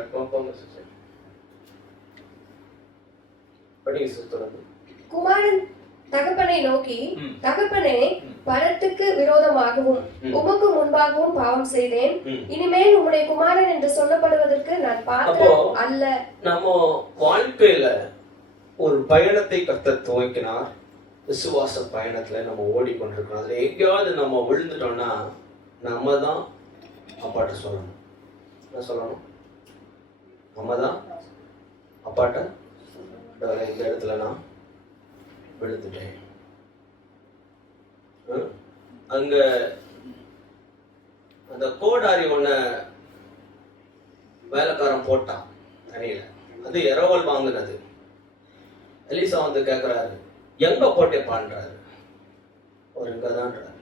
படிங்க தொடர்ந்து. குமாரன் தகப்பனை நோக்கி, ம். தகப்பனே, பரத்துக்கு விரோதமாகவும் ம். உமக்கு முன்பாகவும் பாவம் செய்தேன். ம். இனிமேல் உம்முடைய குமாரன் என்று சொல்லப்படுவதற்கு நான் பாத்திரம் அல்ல. நம்ம வாழ்க்கையில ஒரு பயணத்தை கர்த்தர் துவக்கினார். விசுவாச பயணத்துல நம்ம ஓடிக்கொண்டிருக்கிறோம். அதுல எங்கேயாவது நம்ம விழுந்துட்டோம்னா நம்ம தான் அப்பாட்ட சொல்லணும். என்ன சொல்லணும்? நம்ம தான் அப்பாட்ட, இந்த இடத்துல நான் விழுந்துட்டேன். அங்க அந்த கோடாரி ஒன்ன வேலைக்காரன் போட்டான் தனியில. அது இரவல் வாங்கினது. எலிசா வந்து கேட்கிறாரு, எங்க போட்டேப்பான்றாரு. ஒரு இங்கதான்றாரு.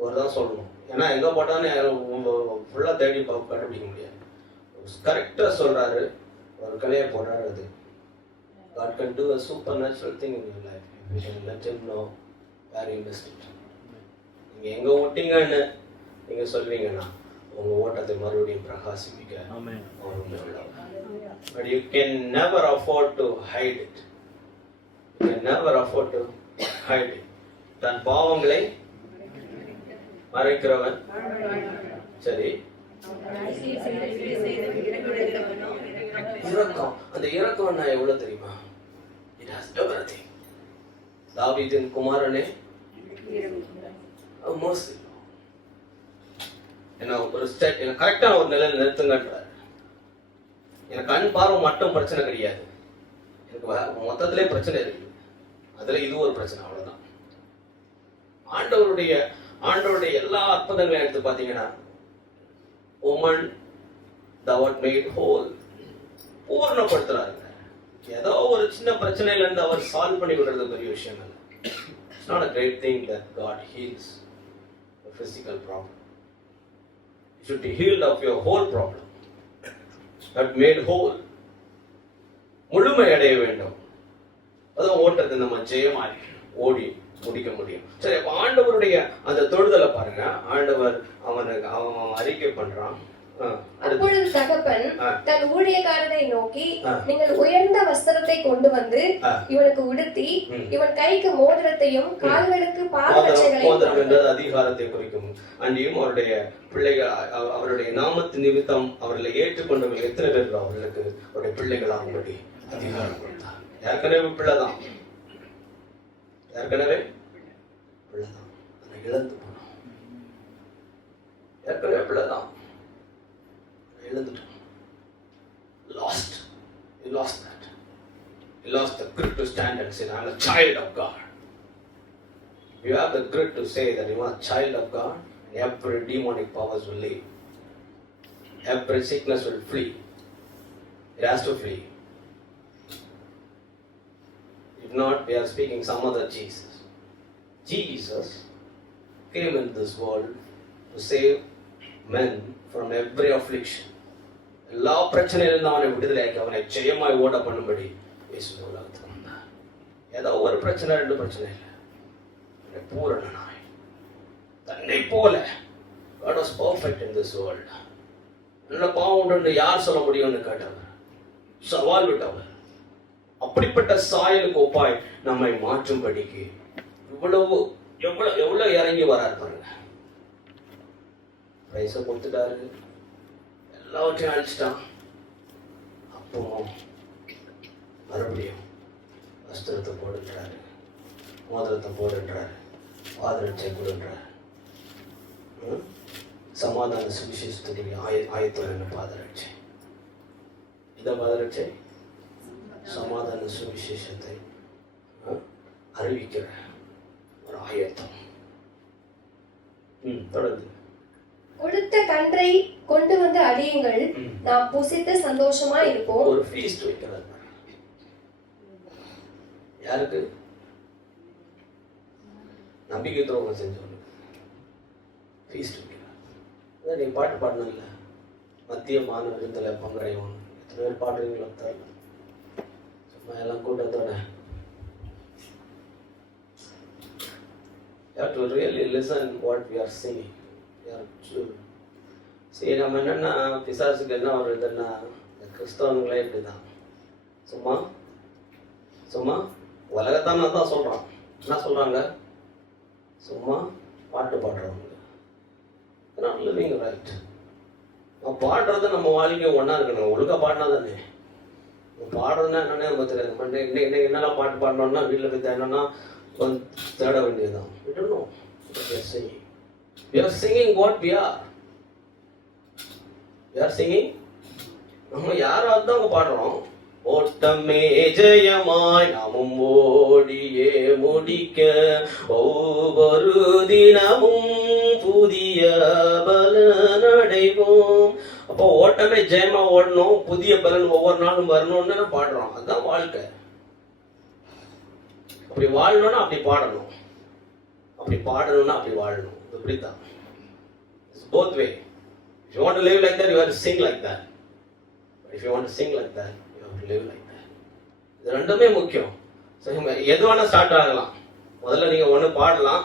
ஒரு தான் சொல்லணும். ஏன்னா எங்க போட்டான்னு ஃபுல்லா தேடி கண்டுபிடிக்க முடியாது. கரெக்டா சொல்றாரு. ஒரு கலையை போடுறாரு. அது God can do a supernatural thing in your life. You can let him know where you missed it. நீங்க எங்க ஓட்டிங்கன்னு நீங்க சொல்வீங்கன்னா உங்க ஓட்டத்தை மறுபடியும் பிரகாசிப்பிக்க அவர் உண்மை உள்ளவர். But you can never afford to hide it. You can never afford to hide it. தன் பாவங்களை மறைக்கிறவன். சரி, இரக்கம். அந்த இரக்கம் நான் எவ்வளவு தெரியுமா? It has everything. தாவீதின் குமாரனே, mercy. என்ன ஒரு ஸ்டெப், என்ன கரெக்டா ஒரு நிலையில நிறுத்துங்கன்றார். எனக்கு கண் பார்வை மட்டும் பிரச்சனை கிடையாது, எனக்கு மொத்தத்திலே பிரச்சனை இருக்கு. அதுல இது ஒரு பிரச்சனை. அவ்வளவுதான். ஆண்டவருடைய எல்லா அற்புதங்களையும் எடுத்து பாத்தீங்கன்னா, woman thou art made whole, பூர்ணப்படுத்துறாருங்க. ஏதோ ஒரு சின்ன பிரச்சனையில இருந்து அவர் சால்வ் பண்ணி விடுறது பெரிய விஷயம் இல்லை. It's not a great thing that God heals a physical problem. You should be healed of your whole problem. But made whole. முழுமை அடைய வேண்டும். அதான் ஓட்டத்தை நம்ம ஜெயமாய் ஓடி முடிக்க முடியும். சரி, அப்ப ஆண்டவருடைய அந்த தொடுதலை பாருங்க. ஆண்டவர் அவன் அறிக்கை பண்றான். அப்பொழுது தகப்பன் தன் ஊழியக்காரனை நோக்கி, நீங்கள் உயர்ந்த வஸ்திரத்தை கொண்டு வந்து இவனுக்கு உடுத்தி, இவன் கைக்கு மோதிரத்தையும் கால்களுக்கு பாதரட்சைகளையும். மோதிரம் என்றது அதிகாரத்தை குறிக்கும். அன்றியும் அவருடைய பிள்ளைகள், அவருடைய நாமத்து நிமித்தம் அவர்களை ஏற்றுக்கொண்டவர்கள் எத்தனை பேர் அவர்களுக்கு அவருடைய பிள்ளைகளாகும்படி அதிகாரம் கொடுத்தார். ஏற்கனவே பிள்ளைதான், ஏற்கனவே பிள்ளைதான், அதை இழந்து போனோம். ஏற்கனவே பிள்ளைதான், lost. You lost that. You lost the grit to stand and say, I'm a child of God. You have the grit to say that you are a child of God, and every demonic powers will leave. Every sickness will flee. It has to flee. If not, we are speaking some other Jesus. Jesus came into this world to save men from every affliction. எல்லா பிரச்சனையிலிருந்து அவனை விடுதலையாக்கி அவனை ஜெயமாய் ஓட பண்ணும்படி இயேசு உலகத்துக்கு வந்தார். ஏதோ ஒரு பிரச்சனை, ரெண்டு பிரச்சனை இல்லை, பூரணனாய் தன்னை போல. God was perfect in this world. நல்ல பாவம் உண்டு யார் சொல்ல முடியும்னு கேட்டவர், சவால் விட்டவர். அப்படிப்பட்ட சாயலுக்கு ஒப்பாய் நம்மை மாற்றும்படிக்கு எவ்வளவு இறங்கி வராரு பாருங்க. பிரைஸை கொடுத்துட்டாரு, எல்லாவற்றையும் அழிச்சிட்டான். அப்போ மறுபடியும் வஸ்திரத்தை போடுன்றாரு, மோதிரத்தை போடுன்றாரு, பாதரட்சை கொடுன்றாரு. சமாதான சுவிசேஷத்துக்கு ஆயத்தம் என்ன பாதரட்சை? இந்த பாதரட்சை சமாதான சுவிசேஷத்தை அறிவிக்கிற ஒரு ஆயத்தம். தொடர்ந்து கொடுத்த கன்றை கொண்டு வந்து அடியுங்கள், நாம் புசித்து சந்தோஷமா இருப்போம். ஒரு ஃபீஸ்ட் வைக்கிறார். யாருக்கு? நம்பிக்கை துரோகம் செஞ்சவனுக்கு ஃபீஸ்ட் வைக்கிறார். நீ பாட்டு பாடணும்ல, மத்திய மாணவ விருந்தில் பங்கடையும். எத்தனை பேர் பாடுறீங்களோ தெரியல. சும்மா எல்லாம் கூட்டத்தோட. You have to really listen what we are singing. சரி, நம்ம என்னன்னா பிசாசுக்கு என்ன வருதுன்னா, கிறிஸ்தவங்களே இப்படிதான் சும்மா சும்மா உலகத்தான தான் சொல்றான். என்ன சொல்றாங்க? சும்மா பாட்டு பாடுறவங்க. Living right. பாடுறது நம்ம வாழ்க்கை ஒன்றா இருக்கணும். ஒழுங்கா பாடினா தானே. பாடுறதுன்னா என்னன்னே நமக்கு தெரியாது. இன்னைக்கு என்னெல்லாம் பாட்டு பாடணும்னா வீட்டில் போய் தேடணும்னா தேட வேண்டியதுதான். விடணும். We are singing what we are. We are singing. நம்ம யாராவது தான் பாடுறோம். ஓட்டமே ஜெயமாய் நாமும் ஓடியே முடிக்க ஒவ்வொரு தினமும் புதிய பலன் அடைவோம். அப்போ ஓட்டமே ஜெயமா ஓடணும், புதிய பலன் ஒவ்வொரு நாளும் வரணும்னு நான் பாடுறோம். அதுதான் வாழ்க்கை. அப்படி வாழணும்னா அப்படி பாடணும், அப்படி பாடணும்னா அப்படி வாழணும். இப்படித்தான். It's both way. If you want to live like that, you have to sing like that. But if you want to sing like that, you have to live like that. இது ரெண்டுமே முக்கியம். எது வேணா ஸ்டார்ட் ஆகலாம். முதல்ல நீங்க ஒண்ணு பாடலாம்,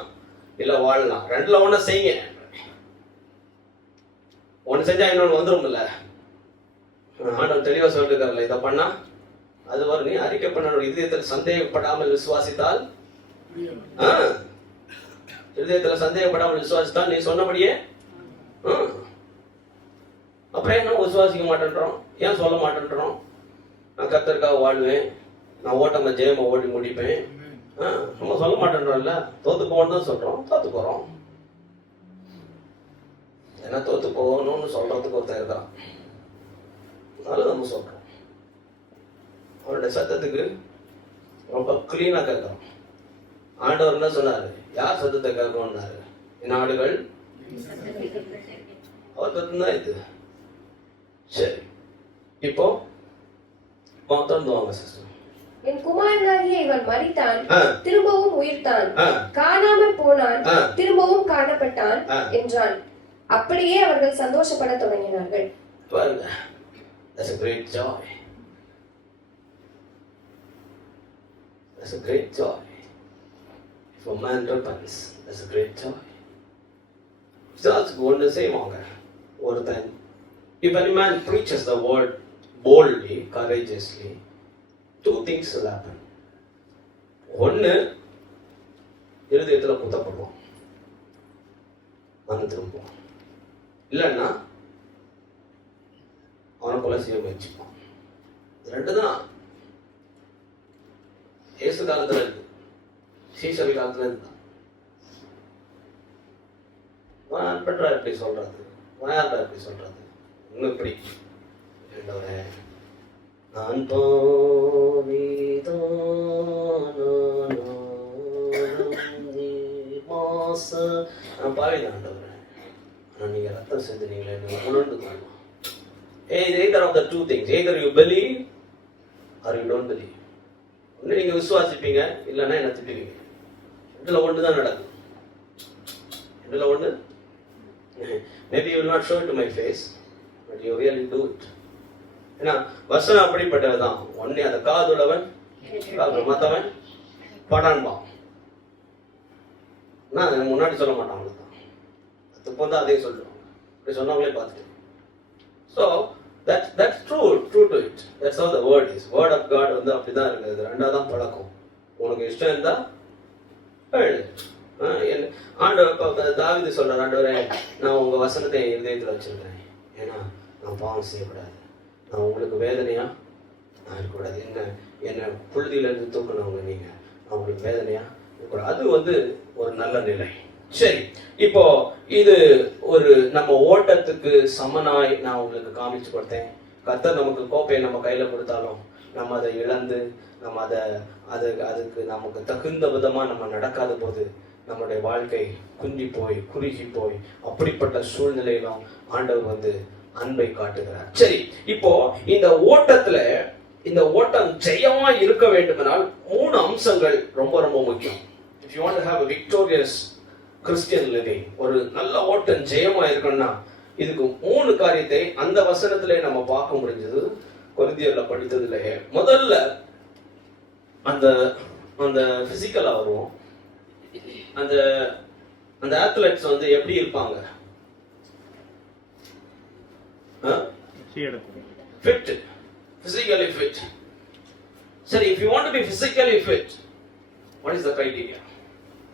இல்ல வாழலாம். ரெண்டுல ஒண்ணு செய்யுங்க. ஒண்ணு செஞ்சா இன்னொன்னு வந்துரும்ல. ஆண்டவர் தெளிவா சொல்லிருக்காருல்ல, இதை பண்ணா அது வரும். நீ அறிக்கை பண்ண இதயத்தில் சந்தேகப்படாமல் விசுவாசித்தால், இதயத்தில் சந்தேகப்படாமல் விசுவாசித்தால் நீ சொன்னபடியே. அப்புறம் என்ன விசுவாசிக்க மாட்டேன்றோம்? ஏன் சொல்ல மாட்டேன்றோம்? நான் கர்த்தருக்காக வாழ்வேன், நான் ஓட்டமா ஜெயமா ஓடி முடிப்பேன். நம்ம சொல்ல மாட்டேன்றோம்ல. தோத்து போகணும் தான் சொல்றோம், தோத்து போறோம். ஏன்னா தோத்து போகணும்னு சொல்றதுக்கு ஒருத்தர் இருக்கான். அதனால நம்ம சொல்றோம். அவருடைய சத்தத்துக்கு ரொம்ப கிளீனா கேட்கிறோம். ஆண்டவர் என்ன சொன்னாரு? யார் சத்தத்தை கேட்கணும்னாரு? என் ஆடுகள் அவர் சத்தம் தான் இது. சரி, இப்போ தொடர்ந்து வாங்க சிஸ்டர். என் குமாரனாகிய இவன் மரித்தான், திரும்பவும் உயிர்த்தான், காணாமல் போனான், திரும்பவும் காணப்பட்டான் என்றான். அப்படியே அவர்கள் சந்தோஷப்பட தொடங்கினார்கள். பாருங்க, that's a great joy. That's a great joy. If a man repents, that's a great joy. ஒன்று செய்வாங்க. ஒருத்தன், if any man preaches the word boldly, courageously, two things will happen. ஒன்று, இருதயத்தில் குத்தப்படுவோம், வந்து திரும்புவோம். இல்லைன்னா அவனை கொலை செய்ய முயற்சிப்பான். ரெண்டு தான். இயேசு காலத்துல இருக்கு, சீசரி காலத்துல இருந்தான். பெற்றா எப்படி சொல்றது, வயாண்டா எப்படி சொல்றது, இன்னும் இப்படி நான் பாவிதான் ஆண்டவரே, ஆனா நீங்க ரத்தம் செஞ்சீங்களே, நீங்க உணர்ந்து கொள்ளலாம். Either of the two things, either you believe or you don't believe. ஒன்று நீங்க விசுவாசிப்பீங்க, இல்லைன்னா என்ன திட்டுவீங்க. ரெண்டுல ஒன்று தான் நடக்கும். ரெண்டுல ஒன்று. Maybe you will not show it to my face, but you really do it. ஏன்னா வசனம் அப்படிப்பட்டதுதான். ஒன்னே அந்த காதுள்ளவன் மற்றவன் படான்பான். நான் முன்னாடி சொல்ல மாட்டான், அவ்வளவுதான். துப்பம் தான் அதையும் சொல்லுவாங்க. அப்படி சொன்னவங்களே பார்த்துட்டு. So that's true to it. That's how the word is. Word of God வந்து அப்படிதான் இருக்குது. ரெண்டாதான் பழக்கம். உனக்கு இஷ்டம் இருந்தா ஆண்டவர் தாவீது சொல்றார், ஆண்டவரே நான் உங்க வசனத்தை என் இதயத்துல வச்சிருக்கிறேன். ஏன்னா நான் பாவம் செய்யக்கூடாது, நான் உங்களுக்கு வேதனையா நான் இருக்கக்கூடாது. என்ன புழுதியில இருந்து தூக்கணவங்க நீங்க, நான் உங்களுக்கு வேதனையா இருக்கக்கூடாது. அது வந்து ஒரு நல்ல நிலை. சரி, இப்போ இது ஒரு நம்ம ஓட்டத்துக்கு சமனாய் நான் உங்களுக்கு காமிச்சு கொடுத்தேன். கர்த்தர் நமக்கு கோப்பையை நம்ம கையில கொடுத்தாலும் நம்ம அதை இழந்து நம்ம அதுக்கு நமக்கு தகுந்த விதமா நம்ம நடக்காத போது நம்மளுடைய வாழ்க்கை குந்தி போய் குறுகி போய் அப்படிப்பட்ட சூழ்நிலையிலும் ஆண்டவர் வந்து அன்பை காட்டுகிறார். சரி, இப்போ இந்த ஓட்டத்துல இந்த ஓட்டம் ஜெயமா இருக்க வேண்டுமென்றால் 3 அம்சங்கள் ரொம்ப ரொம்ப முக்கியம். If you want to have a victorious Christian living, ஒரு நல்ல ஓட்டம் ஜெயமா இருக்கணும்னா இதுக்கு 3 காரியத்தை அந்த வசனத்திலே நம்ம பார்க்க முடிஞ்சது. கொரிந்தியர்ல படித்ததுல முதல்ல அந்த பிசிக்கலா வருவோம். அந்த அத்லெட்ஸ் வந்து எப்படி இருப்பாங்க? fit, physically fit. சரி, if you want to be physically fit, what is the criteria?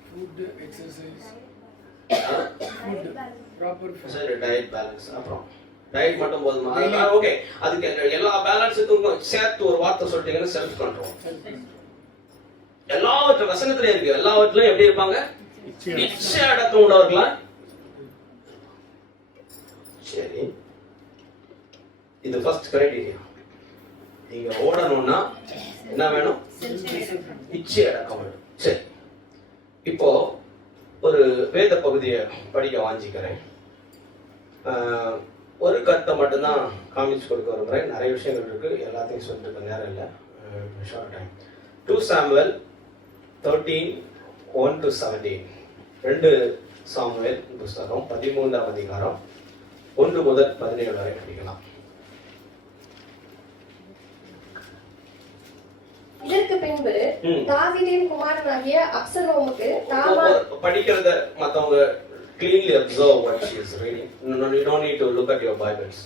Food, exercise, food, proper food. சரி, டயட் பேலன்ஸ். அப்புறம் டயட் மட்டும் போதுமா? ஓகே, அதுக்கு எல்லா பேலன்ஸுக்கும் சேர்த்து ஒரு வார்த்தை சொல்லிட்டீங்கன்னா செல்ஃப் கண்ட்ரோல். எல்லாவற்றும் வசனத்திலே இருக்கு. எல்லாவற்றிலும் எப்படி இருப்பாங்க? இச்சை அடக்கம் உள்ளவர்களா? சரி, இது ஃபர்ஸ்ட் கிரைட்டீரியா. நீங்க ஓடணும்னா என்ன வேணும்? இச்சை அடக்கம் வேணும். சரி, இப்போ ஒரு வேத பகுதியை படிக்க வாஞ்சிக்கிறேன். ஒரு கருத்தை மட்டும்தான் காமிச்சு கொடுக்க விரும்புகிறேன். நிறைய விஷயங்கள் இருக்கு, எல்லாத்தையும் சொல்லிட்டு நேரம் இல்லை, ஷார்ட் டைம். 2 Samuel 13:1-17. 2 சாமுவேல் புஸ்தகம் 13ஆம் அதிகாரம் 1 முதல் 17 வரை படிக்கலாம். இதற்கு பின்பு தாவீதின் குமாரனாகிய அப்சலோமுக்கு தாமார் படிக்கிறத மத்தவங்க cleanly observe what she is reading. No, you don't need to look at your Bibles.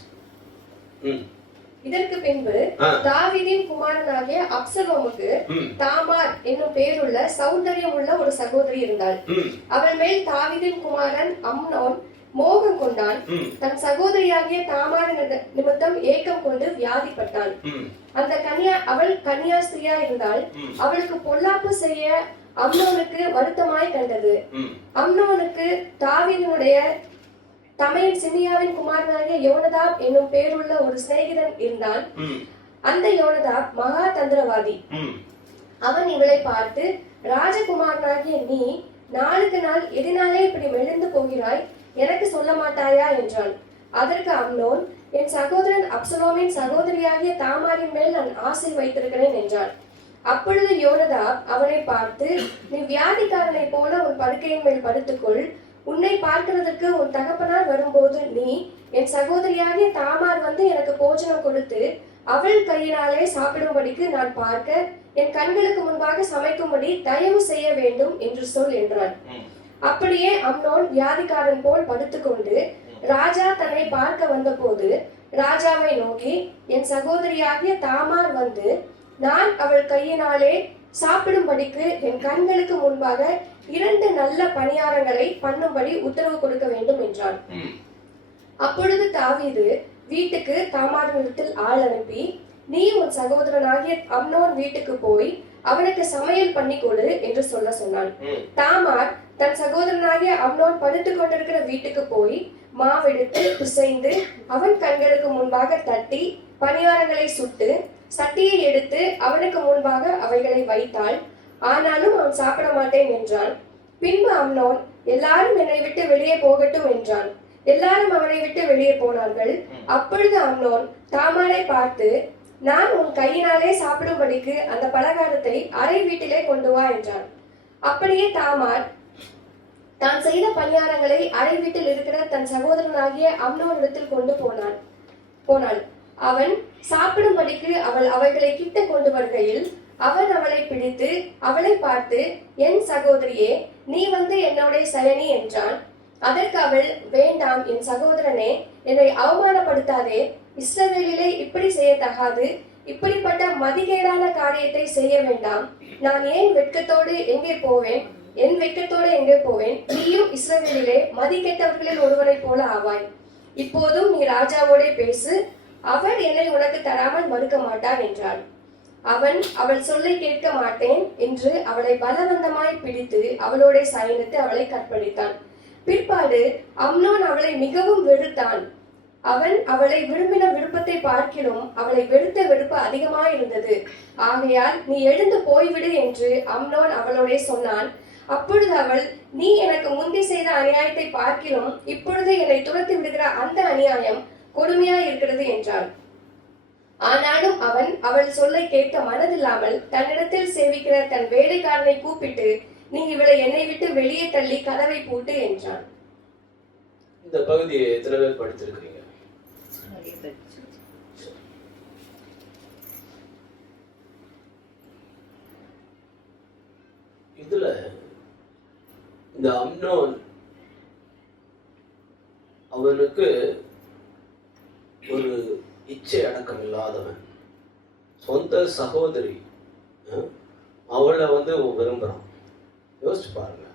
இதற்கு பின்பு தாவீதின் குமாரனாகிய அப்சலோமுக்கு தாமார் என்னும் பேருள்ள சௌந்தரியம் உள்ள ஒரு சகோதரி இருந்தாள். அவள் மேல் தாவீதின் குமாரன் அம்னோன் மோகம் கொண்டான். தன் சகோதரியாகிய தாமார் நிமித்தம் ஏக்கம் கொண்டு வியாதிப்பட்டான். அவள் கன்னியாஸ்திரியா இருந்தால் அவளுக்கு பொல்லாப்பு செய்ய அம்னோனுக்கு வருத்தமாய் கண்டது. அம்னோனுக்கு தாவீதினுடைய தமையன் சிமியாவின் குமாரனாகிய யோனதாப் என்னும் பேருள்ள ஒரு சிநேகிதன் இருந்தான். அந்த யோனதாப் மகா தந்திரவாதி. அவன் இவளை பார்த்து, ராஜகுமாரனாகிய நீ நாளுக்கு நாள் எதினாலே இப்படி மெலிந்து போகிறாய், எனக்கு சொல்ல மாட்டாயா என்றான். அதற்கு அம்னோன், என் சகோதரன் அப்சலோமின் சகோதரியாகிய தாமாரின் மேல் நான் ஆசை வைத்திருக்கிறேன் என்றான். அப்பொழுது யோனதாப் அவனை பார்த்து, நீ வியாதிக்காரனை போல உன் படுக்கையின் மேல் படுத்துக்கொள். உன்னை பார்க்கிறதற்கு உன் தகப்பனார் வரும்போது நீ, என் சகோதரியாகிய தாமார் வந்து எனக்கு போஜனம் கொடுத்து அவள் கையினாலே சாப்பிடும்படிக்கு நான் பார்க்க என் கண்களுக்கு முன்பாக சமைக்கும்படி தயவு செய்ய வேண்டும் என்று சொல் என்றான். அப்படியே அம்னோன் வியாதிக்காரன் போல் படுத்துக்கொண்டு ராஜா தன்னை பார்க்க வந்த போது ராஜாவை நோக்கி, என் சகோதரியாகிய தாமார் வந்து நான் அவள் கையினாலே சாப்பிடும்படிக்கு என் கண்களுக்கு முன்பாக 2 நல்ல பணியாரங்களை பண்ணும்படி உத்தரவு கொடுக்க வேண்டும் என்றான். அப்பொழுது தாவீது வீட்டுக்கு தாமாரிடத்தில் ஆள் அனுப்பி, நீ உன் சகோதரனாகிய அம்னோன் வீட்டுக்கு போய் அவனுக்கு சமையல் பண்ணி கொடு என்று சொல்ல சொன்னான். தாமார் தன் சகோதரனாகிய அம்னோன் படுத்துக் கொண்டிருக்கிற வீட்டுக்கு போய் மாவெடுத்து பிசைந்து அவன் கண்களுக்கு முன்பாக தட்டி பணியாரங்களை சுட்டு சட்டியை எடுத்து அவனுக்கு முன்பாக அவைகளை வைத்தாள். ஆனாலும் அவன் சாப்பிட மாட்டேன் என்றான். பின்பு அம்னோன், எல்லாரும் என்னை விட்டு வெளியே போகட்டும் என்றான். எல்லாரும் அவனை விட்டு வெளியே போனார்கள். அப்பொழுது அம்னோன் தாமாரை பார்த்து, நான் உன் கையினாலே சாப்பிடும்படிக்கு அந்த பலகாரத்தை அறை வீட்டிலே கொண்டு வா என்றான். அப்படியே தாமார் தான் செய்த பணியாரங்களை அறை வீட்டில் இருக்கிற தன் சகோதரனாகிய அம்னோனிடத்தில் கொண்டு போனாள். அவன் சாப்பிடும்படிக்கு அவள் அவைகளை கிட்ட கொண்டு வருகையில் அவன் அவளை பிடித்து அவளை பார்த்து, என் சகோதரியே, நீ வந்து என்னோட சயனி என்றான். அதற்கு அவள், வேண்டாம் என் சகோதரனே, என்னை அவமானப்படுத்தாதே. இஸ்ரவேலிலே இப்படி செய்யத்தகாது. இப்படிப்பட்ட மதிகேடான காரியத்தை செய்ய வேண்டாம். நான் ஏன் வெட்கத்தோடு எங்கே போவேன்? என் வெட்கத்தோடு எங்கே போவேன்? நீயும் இஸ்ரவேலிலே மதிகெட்டவர்களில் ஒருவனை போல ஆவாய். இப்போதும் நீ ராஜாவோட பேசு, அவர் என்னை உனக்கு தராமல் மறுக்க மாட்டார் என்றாள். அவள் சொல்லை கேட்க மாட்டேன் என்று அவளை பலவந்தமாய் பிடித்து அவளோட சயனித்து அவளை கற்பழித்தான். பிற்பாடு அம்னோன் அவளை மிகவும் வெறுத்தான். அவன் அவளை விரும்பின விருப்பத்தை பார்க்கிலும் அவளை வெறுத்த வெறுப்பு அதிகமாயிருந்தது. ஆகையால் நீ எழுந்து போய்விடு என்று அம்னோன் அவளோட சொன்னான். அப்பொழுது அவள், நீ எனக்கு முந்தி செய்த அநியாயத்தை பார்க்கிலும் இப்பொழுது என்னை துரத்தி விடுகிற அந்த அநியாயம் கொடுமையாய் இருக்கிறது என்றாள். ஆனாலும் அவள் சொல்லை கேட்க மனதில்லாமல் தன்னிடத்தில் சேவிக்கிற தன் வேலைக்காரனை கூப்பிட்டு, நீ இவளை என்னை விட்டு வெளியே தள்ளி கதவை பூட்டு என்றான். இந்த பகுதியை எத்தனை பேர் படித்திருக்கிறீங்க? இதுல இந்த அம்னோன் அவனுக்கு ஒரு இச்சை அடக்கம் இல்லாதவன், சொந்த சகோதரி அவளை விரும்புறான். யோசிச்சு பாருங்க.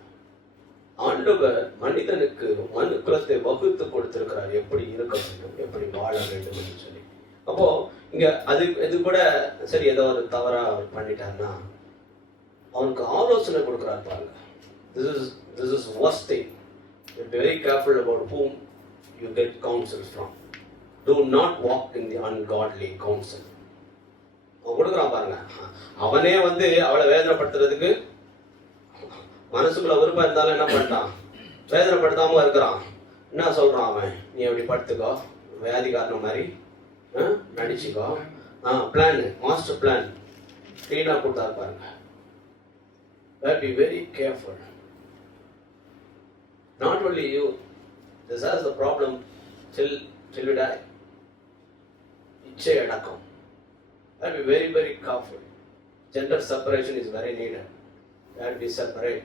ஆண்டவர் மனிதனுக்கு மனு குலத்தை வகுத்து கொடுத்திருக்கிறார், எப்படி இருக்க வேண்டும், எப்படி வாழ வேண்டும் என்று சொல்லி. அப்போ இங்க இது கூட சரி, ஏதோ ஒரு தவறா அவர் பண்ணிட்டாருன்னா அவனுக்கு ஆலோசனை கொடுக்கிறார் பாருங்க. This is worst thing. Be very careful about whom you get counsel from. Do not walk in the ungodly counsel. அவன் கொடுக்குறான் பாருங்க. அவனே அவளை வேதனைப்படுத்துறதுக்கு மனசுக்குள்ள விருப்பம் இருந்தாலும் என்ன பண்ணிட்டான், வேதனைப்படுத்தாம இருக்கிறான். என்ன சொல்றான் அவன், நீ அப்படி படுத்துக்கோ, வியாதிகாரணம் மாதிரி நடிச்சுக்கோ, பிளான், மாஸ்டர் பிளான் கிளீனா கொடுத்தாரு பாருங்க. Be very careful. Not only you, this has the problem till you die. இச்சை அடக்கம். Be very, very careful. Gender separation is very needed. That be separate.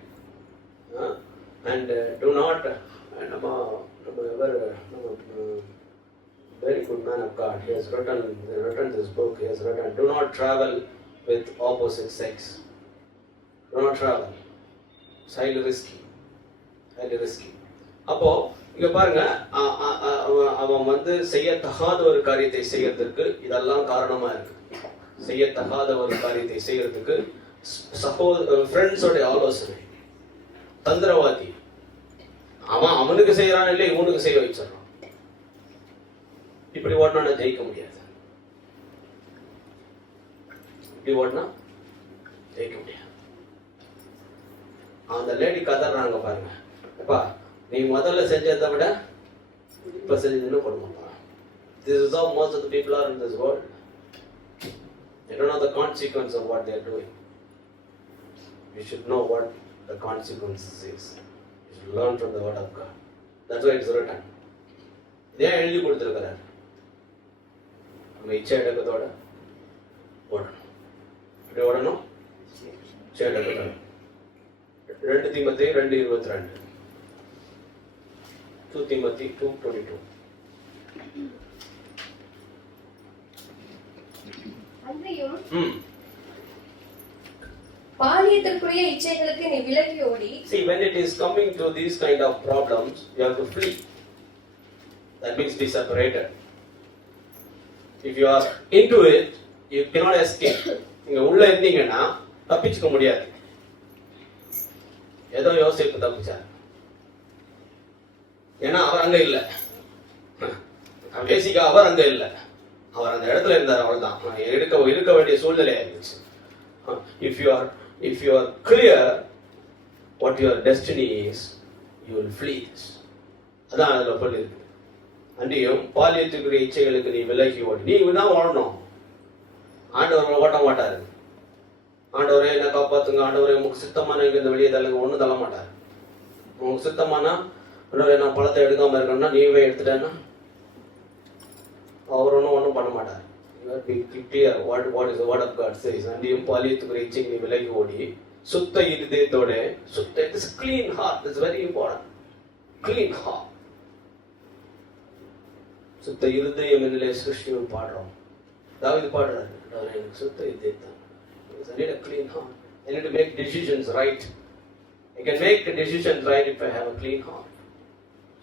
And do not, very good man of God, he has written this book. He has written, do not travel with opposite sex. Do not travel. It's highly risky. அப்போ இங்க பாருங்க, அவன் செய்யத்தகாத ஒரு காரியத்தை செய்யறதுக்கு இதெல்லாம் காரணமா இருக்கு. செய்யத்தகாத ஒரு காரியத்தை செய்யறதுக்கு ஃப்ரெண்ட்ஸோட ஆலோசனை, தந்திரவாதி, அவனுக்கு செய்யறான் இல்லை இவனுக்கு செய்ய வச்சிடறான். இப்படி ஓடனா ஜெயிக்க முடியாது. இப்படி ஓடனா ஜெயிக்க முடியாது. அந்த லேடி கதறாங்க பாருங்க, அப்பா நீ முதல்ல செஞ்சதை விட இப்ப செஞ்சதுன்னு கொடுமாப்பா. This is how most of the people are in this world. They don't know the consequence of what they are doing. You should know what the consequences is. You should learn from the word of God. That's why it's written. இதே எழுதி கொடுத்திருக்கிறார். நம்ம இச்சை அடக்கத்தோட ஓடணும். இப்படி ஓடணும், இச்சை அடக்கத்தோட. 2 தீமோத்தேயு 2:22. 2 Timothy 2:22. அன்றியும் பாலியத்திற்குரிய இச்சைகளுக்கு நீ விலகி ஓடி. See, when it is coming to these kind of problems, you have to flee. That means be separated. If you are into it, you cannot escape. நீங்க உள்ள இருந்தீங்கன்னா தப்பிச்சுக்க முடியாது. ஏதோ யோசிப்பு தப்பிச்சார், ஏன்னா அவர் அங்க இல்ல. பேசிக்கா அவர் அங்க இல்ல, அவர் அந்த இடத்துல இருந்தார். அவள் தான் இருக்க வேண்டிய சூழ்நிலை ஆயிடுச்சு. If you are clear what your destiny is, you will flee. அதான் அதுல சொல்லி இருக்கு. அன்றியும் பாலியத்துக்குரிய இச்சைகளுக்கு நீ விலகி ஓடி. நீ தான் ஓடணும். ஆண்டவர் ஓட்ட மாட்டாரு. ஆண்டவரே என்ன காப்பாத்துங்க, ஆண்டவரே உங்களுக்கு சித்தமான இந்த வெளியே தள்ளுங்க, ஒன்றும் தள்ள மாட்டார். உங்களுக்கு சித்தமானா நான் பழத்தை எடுக்காம இருக்கணும்னா நீவே எடுத்துட்டேன்னா அவர் ஒன்றும் பண்ண மாட்டார். What is the word of God says? அன்றியும் பாலியத்துக்குரிய இச்சைக்கு நீ விலகி ஓடி சுத்த இருதயத்தோட, சுத்த, it is clean heart, it's very important. Clean heart. சுத்த இருதயம் என்னிலே சிருஷ்டியும் பாடுறோம். தாவீது பாடுறாரு, எனக்கு சுத்த இருதயத்தான். I need a clean heart. I need to make decisions right. I can make decisions right if I have a clean heart.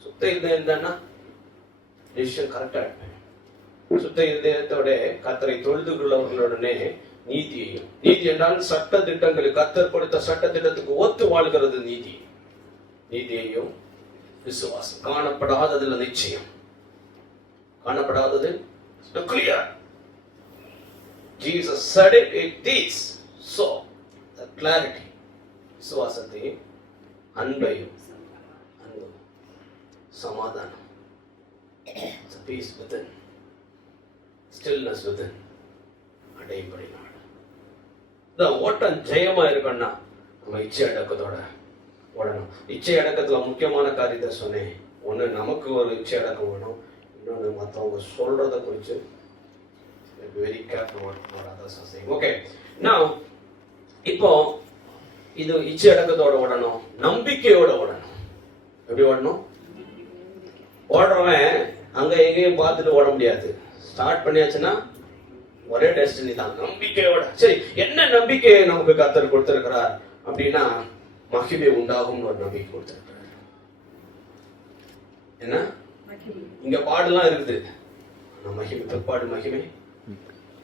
சுத்த இருதயம் இருந்தான்னா decision கரெக்டா இருப்பேன். சுத்த இருதயத்தோட கர்த்தரை தொழுது கொள்ளுகிறவர்களுடனே நீதியையும், நீதி என்றால் சட்ட திட்டங்களுக்கு, கர்த்தர் கொடுத்த சட்ட திட்டத்துக்கு ஒத்து வாழ்கிறது நீதி. நீதியையும் விசுவாசம், காணப்படாததுல நிச்சயம், காணப்படாதது clear. Jesus said it, it is so. The clarity, விசுவாசத்தையும் அன்பையும், அன்பு, சமாதானம், peace within, stillness within, அடைபடி நாடு. இந்த ஓட்டம் ஜெயமா இருக்கணும்னா நம்ம இச்சை அடக்கத்தோட ஓடணும். இச்சை அடக்கத்துல முக்கியமான காரியத்தை சொன்னேன். ஒண்ணு நமக்கு ஒரு இச்சை அடக்கம் வேணும், இன்னொன்று மற்றவங்க சொல்றதை குறித்து very careful what others are saying. Okay, now இப்போ இது இச்சை அடக்கத்தோட ஓடணும், நம்பிக்கையோட ஓடணும். எப்படி ஓடணும்? ஓடுறவன் அங்க எங்கேயும் பார்த்துட்டு ஓட முடியாது. ஸ்டார்ட் பண்ணியாச்சுன்னா ஒரே டெஸ்டினி தான், நம்பிக்கையோட. சரி, என்ன நம்பிக்கையை நமக்கு கர்த்தர் கொடுத்திருக்கிறார் அப்படின்னா, மகிமை உண்டாகும்னு ஒரு நம்பிக்கை கொடுத்திருக்கிறார். என்ன இங்க பாடலாம் இருக்குது, மகிமை பிற்பாடு மகிமை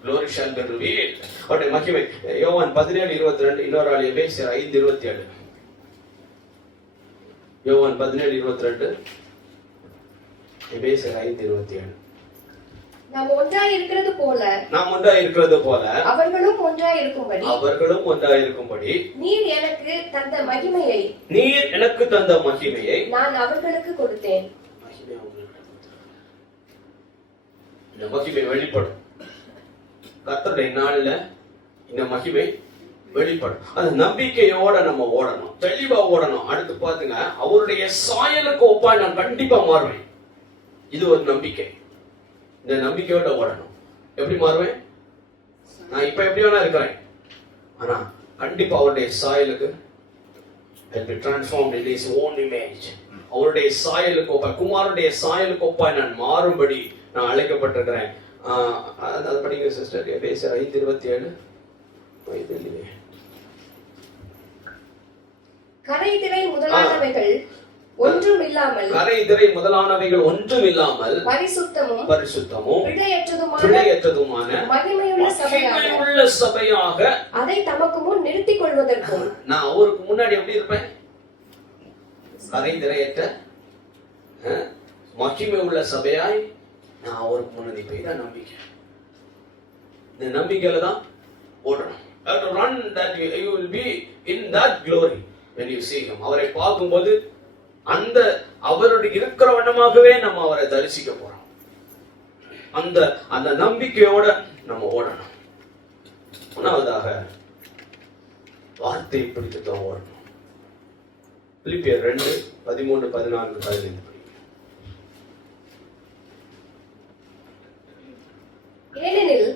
glory shall be revealed. அவருடைய மகிமை யோவான் 17:22, இன்னொரு ஆள் எபேசியர் 5:27. யோவான் 17:22, எபேசியர் 5:27. நாம் ஒன்றாய் இருக்கிறது போல அவர்களும் ஒன்றாய் இருக்கும்படி நீர் எனக்கு தந்த மகிமையை நான் அவர்களுக்கு கொடுத்தேன். இந்த மகிமை வெளிப்படும். கர்த்தருடைய நாள்ல இந்த மகிமை வெளிப்படும். அந்த நம்பிக்கையோட நம்ம ஓடணும், தெளிவா ஓடணும். அடுத்து பாத்துங்க, அவருடைய சாயலுக்கு ஒப்பாய் நான் கண்டிப்பா மாறுவேன். இது ஒரு நம்பிக்கை. இந்த நம்பிக்கையோட ஓடணும். எப்படி மாறுவேன்? நான் இப்ப எப்படி வேணா இருக்கிறேன், ஆனா கண்டிப்பா அவருடைய சாயலுக்கு transformed in his own image. அவருடைய சாயலுக்கு ஒப்பாய், குமாரனுடைய சாயலுக்கு ஒப்பாய் நான் மாறும்படி நான் அழைக்கப்பட்டிருக்கிறேன். அது படிங்க சிஸ்டர், எபேசியர் 5:27. கரைதிரை முதலானவைகள் ஒன்றுமில்லாமல் பரிசுத்தமும் பிழையற்றதுமான மகிமையுள்ள சபையாக அதை தமக்கு முன் நிறுத்திக் கொள்வதற்கும். நான் அவருக்கு முன்னாடி எப்படி இருப்பேன்? கரைதிரையற்ற மகிமை உள்ள சபையாய் நான் அவருக்கு முன்னாடி போய் தான் நம்பிக்கை. இந்த நம்பிக்கையில தான் ஓடணும். run that you will be in that glory when you see him. அவரை பார்க்கும்போது அந்த அவருடைய இருக்கிற வண்ணமாகவே நம்ம அவரை தரிசிக்க போறோம். அந்த நம்பிக்கையோட நம்ம ஓடணும். முதலாவதாக வார்த்தை பிடித்து தான் ஓடணும். பிலிப்பியர் 2:13-14-15. ஏனெனில்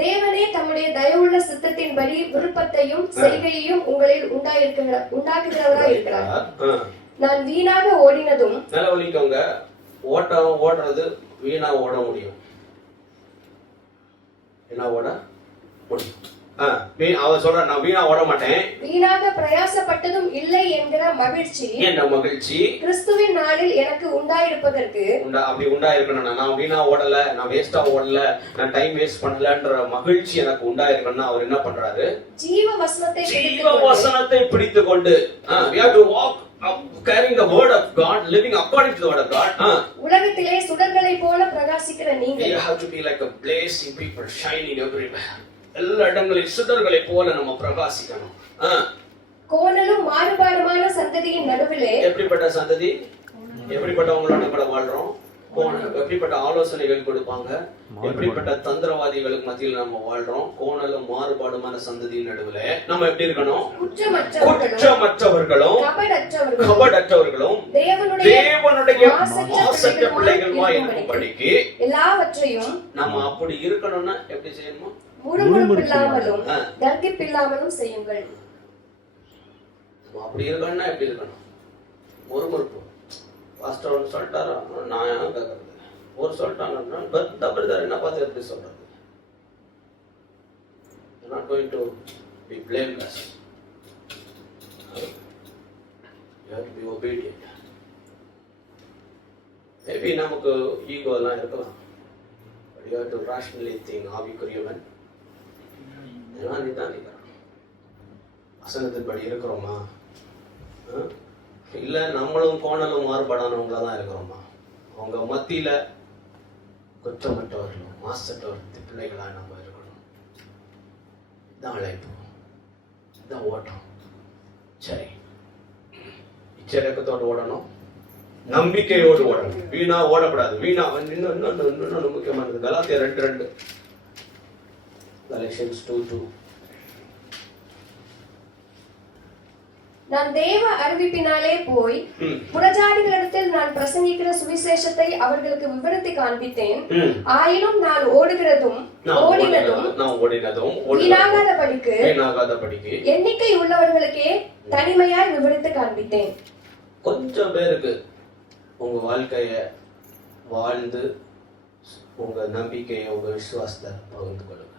தேவனே தம்முடைய தயவுள்ள சித்தத்தின்படி விருப்பத்தையும் செய்கையையும் உங்களில் உண்டாக்குகிறவராய் இருக்கிறார். நான் வீணாக ஓடினதும், நல்ல ஒலிக்கோங்க, ஓடுறது வீணா ஓட முடியும். என்ன ஓட முடியும்? அவ சொல்ற, நான் வீணா ஓட மாட்டேன், வீணாக பிரயாசப்பட்டதும் இல்லை என்கிற மகிழ்ச்சி கிறிஸ்துவின் நாளில் எனக்கு உண்டாயிருப்பதற்கு. அப்படி உண்டாயிருக்கணும். நான் வீணா ஓடல, நான் வேஸ்டா ஓடல, நான் டைம் வேஸ்ட் பண்ணலன்ற மகிழ்ச்சி எனக்கு உண்டாயிருக்கணும்னா அவர் என்ன பண்றாரு? ஜீவ வசனத்தை பிடித்துக் கொண்டு we have to walk carrying the word of God, living according to the word of God. உலகத்திலே சுடர்களை போல பிரகாசிக்கிற நீங்கள், you have to be like a blazing people shining everywhere. எல்லா இடங்களிலும் சுடர்களை போல நம்ம பிரகாசிக்கணும். கோணலும் மாறுபாடுமான சந்ததியின் நடுவிலே, எப்படிப்பட்ட சந்ததி, எப்படிப்பட்டவங்களோட கூட வாழ்றோம்? எப்படிப்பட்ட ஆலோசனைகள் கொடுப்பாங்க, எப்படிப்பட்ட தந்திரவாதிகளுக்கு மத்தியில் நம்ம வாழ்றோம்? கோணலும் மாறுபாடுமான சந்ததியின் நடுவுல நம்ம எப்படி இருக்கணும்? குற்றமற்றவர்களும் கபடற்றவர்களும் தேவனுடைய மாசற்ற பிள்ளைகளுமாய் இருக்கும்படிக்கு எல்லாவற்றையும் நம்ம அப்படி இருக்கணும்னா எப்படி செய்யணுமோ? முறுமுறுப்பில்லாமலும் தர்க்கிப்பில்லாமலும் செய்யுங்கள். அப்படி இருக்கணும்னா எப்படி இருக்கணும்? முறுமுறுப்பு. பாஸ்டர் ஒன்று சொல்லிட்டாரா, நான் கேட்கறது. ஒரு சொல்லிட்டாங்க, என்ன பார்த்து எப்படி சொல்றது? You're not going to be blameless. You have to be obedient. Maybe நமக்கு ஈகோ எல்லாம் இருக்கலாம். But you have to rationally think, ஆவிக்குரியவன் இதெல்லாம் நிதானிக்கிறோம். வசனத்தின்படி இருக்கிறோமா? இல்ல நம்மளும் கோணலும் மாறுபாடானவங்களா தான் இருக்கிறோமா? அவங்க மத்தியில குற்றமற்றவர்களும் மாசற்றவர்கள் பிள்ளைகளா நம்ம இருக்கணும். இதான் அழைப்பு, இதான் ஓட்டம். சரி, இச்சடக்கத்தோடு ஓடணும், நம்பிக்கையோடு ஓடணும், வீணா ஓடக்கூடாது. வீணா இன்னொன்னு முக்கியமானது, கலாத்தியர் 2:2, Galatians 2:2. நான் தேவ அறிவிப்பினாலே போய் புறஜாதிகளிடத்தில் நான் பிரசங்கிக்கிற சுவிசேஷத்தை அவர்களுக்கு விவரித்து காண்பித்தேன். ஆயினும் நான் ஓடினதும் வீணாகாதபடிக்கு எண்ணிக்கை உள்ளவர்களுக்கே தனிமையாய் விவரித்து காண்பித்தேன். கொஞ்சம் பேருக்கு உங்க வாழ்க்கைய வாழ்ந்து உங்க நம்பிக்கையை, உங்க விசுவாசத்தை பகிர்ந்து கொள்ளுங்க.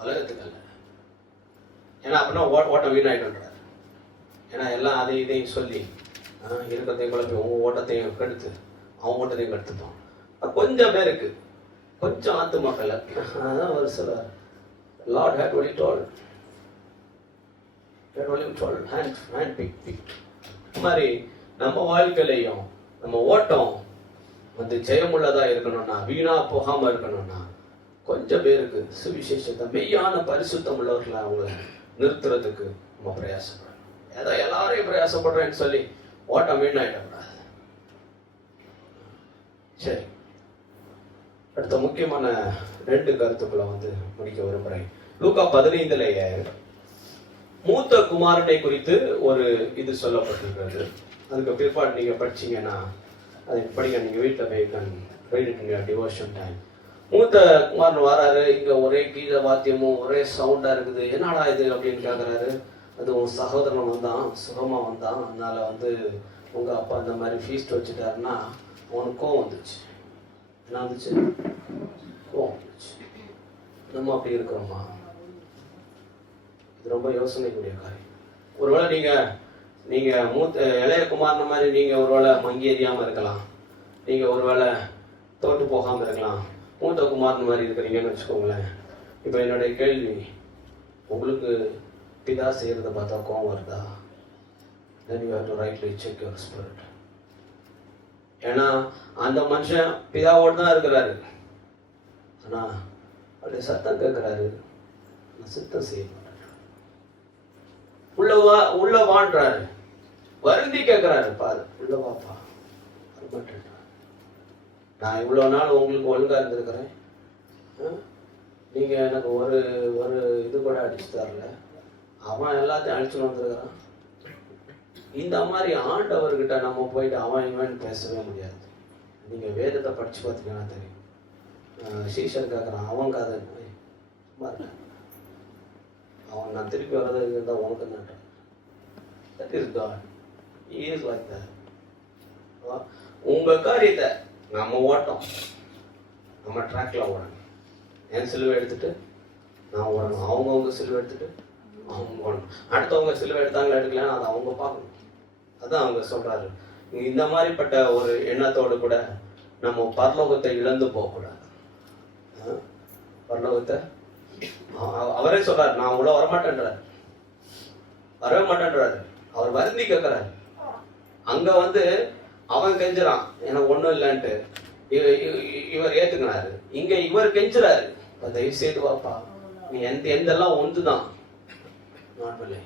உலகத்துக்கு அல்ல. ஏன்னா அப்படின்னா ஓட்டம் வீணாயிடுன்றார். ஏன்னா எல்லாம் அதையும் இதையும் சொல்லி இருக்கிறதையும் குழப்பி உங்கள் ஓட்டத்தையும் கெடுத்து அவன் ஓட்டத்தையும் கெடுத்துப்பான். கொஞ்சம் பேருக்கு கொஞ்சம் ஆத்து மக்களை அதான் ஒரு சில Lord had only told hand pick மாதிரி நம்ம வாழ்க்கையிலையும் நம்ம ஓட்டம் வந்து ஜெயமுள்ளதா இருக்கணும்னா, வீணா போகாம இருக்கணும்னா, கொஞ்சம் பேருக்கு சுவிசேஷத்தை மெய்யான பரிசுத்தம் உள்ளவர்களை அவங்கள நிறுத்துறதுக்கு நம்ம பிரயாசப்படணும். ஏதோ எல்லாரையும் பிரயாசப்படுறேன்னு சொல்லி ஓட்டம் வீணாயிடக்கூடாது. சரி, அடுத்த முக்கியமான 2 கருத்துக்களை வந்து முடிக்க விரும்புறேன். லூக்கா 15 மூத்த குமாரனை குறித்து ஒரு இது சொல்லப்பட்டிருக்கிறது. அதுக்கு பிற்பாடு நீங்க படிச்சீங்கன்னா அதை படிக்க நீங்க வீட்டில் போய் டிவோஷன் டைம். மூத்த குமாரன் வராரு, இங்க ஒரே கீழ வாத்தியமும் ஒரே சவுண்டா இருக்குது, என்னடா இது அப்படின்னு கேட்கறாரு. அது உன் சகோதரன் வந்தான், சுகமா வந்தான், அதனால வந்து உங்க அப்பா இந்த மாதிரி ஃபீஸ்ட் வச்சுட்டாருன்னா அவனுக்கு கோவம் வந்துச்சு. என்ன வந்துச்சு? கோவம் வந்துச்சு. நம்ம அப்படி இருக்கிறோமா? இது ரொம்ப யோசனைக்குரிய காரியம். ஒருவேளை நீங்க மூத்த இளைய குமாரன் மாதிரி நீங்க ஒருவேளை மங்கி எறியாம இருக்கலாம், நீங்க ஒருவேளை தோட்டு போகாம இருக்கலாம். மூத்த குமாரன் மாதிரி இருக்கிறீங்கன்னு வச்சுக்கோங்களேன். இப்ப என்னுடைய கேள்வி, உங்களுக்கு பிதா செய்யறத பார்த்தா கோவம் வருதா? then you have to rightly check your spirit. ஏன்னா அந்த மனுஷன் பிதாவோடு தான் இருக்கிறாரு, ஆனா அப்படியே சத்தம் கேட்கிறாரு, சித்தம் செய்ய மாட்டாரு. உள்ளவான்றாரு, வருந்தி கேட்கிறாரு, பாரு உள்ளவாப்பா வரமாட்டேன். நான் இவ்வளவு நாள் உங்களுக்கு ஒழுங்கா இருந்திருக்கிறேன், நீங்க எனக்கு ஒரு இது கூட அடிச்சு தரல, அவன் எல்லாத்தையும் அழிச்சுன்னு வந்திருக்கிறான். இந்த மாதிரி ஆண்டவர்கிட்ட நம்ம போயிட்டு அவன் இவன் பேசவே முடியாது. நீங்க வேதத்தை படிச்சு பார்த்தீங்கன்னா தெரியும். சீஷன் கேட்கறான், அவன் காதை அவன் நான் திருப்பி வர்றது இருந்தா உனக்கு நன்றி. That is God. He is like that. உங்க காரியத்தை நம்ம ஓட்டம், நம்ம ட்ராக்ல ஓடணும். என் சிலுவை எடுத்துட்டு நான் ஓடணும், அவங்கவுங்க சிலுவை எடுத்துட்டு அவங்க ஓடணும். அடுத்தவங்க சிலுவை எடுத்தாங்களா எடுக்கலான்னு அதை அவங்க பார்க்கணும். அதான் அவங்க சொல்றாரு. இந்த மாதிரிப்பட்ட ஒரு எண்ணத்தோடு கூட நம்ம பரலோகத்தை இழந்து போகக்கூடாது. பரலோகத்தை அவரே சொல்றாரு, நான் உள்ள வரமாட்டேன்றாரு, வரவே மாட்டேன்றாரு. அவர் வருந்தி கேட்கிறாரு. அங்க வந்து அவன் கெஞ்சுறான் எனக்கு ஒண்ணும் இல்லைன்ட்டு, இவர் ஏத்துக்கிறாரு. இங்க இவர் கெஞ்சுறாரு, தயவு செய்து வாப்பா, நீ எந்தெல்லாம் ஒன்றுதான். நாட்களே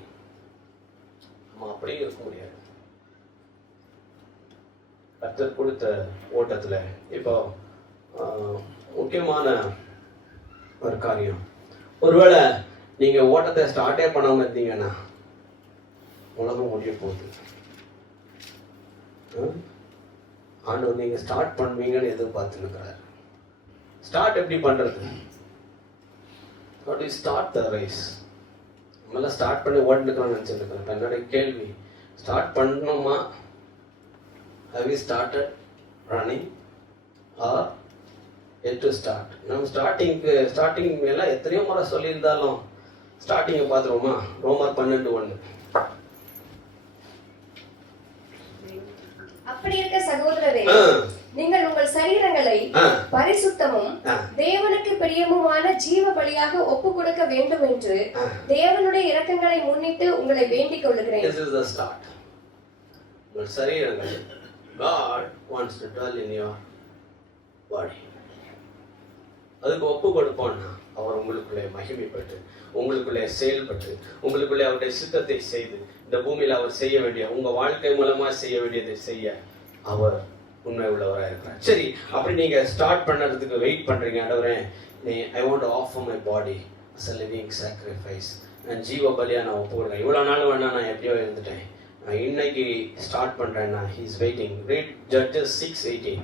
நம்ம அப்படியே இருக்க முடியாது. கர்த்தர் கொடுத்த ஓட்டத்துல இப்போ முக்கியமான ஒரு காரியம், ஒருவேளை நீங்க ஓட்டத்தை ஸ்டார்டே பண்ணாம இருந்தீங்கன்னா உலகம் முடிய போகுது. ஆண்டவர் நீங்க ஸ்டார்ட் பண்ணுவீங்கன்னு எதிர்பார்த்து இருக்கிறார். ஸ்டார்ட் எப்படி பண்றது? Start the race. நம்மளாம் ஸ்டார்ட் பண்ணி ஓட்டுக்கலாம்னு நினைச்சிருக்கேன். இப்போ என்னுடைய கேள்வி, ஸ்டார்ட் பண்ணணுமா? Have you started running or yet to start? நம்ம ஸ்டார்டிங் எல்லாம் எத்தனையோ முறை சொல்லியிருந்தாலும் ஸ்டார்டிங்கை பார்த்துருவோமா? ரோமர் 12:1. அப்படி இருக்க சகோதரரே, நீங்கள் உங்கள் சரீரங்களை பரிசுத்தமும் தேவனுக்கு பிரியமுமான ஜீவ பலியாக ஒப்பு கொடுக்க வேண்டும் என்று தேவனுடைய இரக்கங்களை முன்னிட்டு உங்களை வேண்டிக் கொள்கிறேன். This is the start. உங்கள் சரீரங்கள், God wants to dwell in your body. அதுக்கு ஒப்பு கொடுப்போம்னா அவர் உங்களுக்குள்ளே மகிமைப்பட்டு, உங்களுக்குள்ளே செயல்பட்டு, உங்களுக்குள்ளே அவருடைய சித்தத்தை செய்து, இந்த பூமியில அவர் செய்ய வேண்டிய, உங்க வாழ்க்கை மூலமா செய்ய வேண்டியதை செய்ய அவர் உண்மை உள்ளவராக இருக்கிறார். சரி, அப்படி நீங்க ஸ்டார்ட் பண்ணுறதுக்கு வெயிட் பண்றீங்க. ஆண்டவரே, I want to offer my body as a living sacrifice. நான் ஜீவ பலியா நான் ஒப்பு கொடுக்கிறேன். இவ்வளவு நாள் வேணா நான் எப்படியோ இருந்துட்டேன், நான் இன்னைக்கு ஸ்டார்ட் பண்றேன்னா he is waiting. Read Judges 6:18.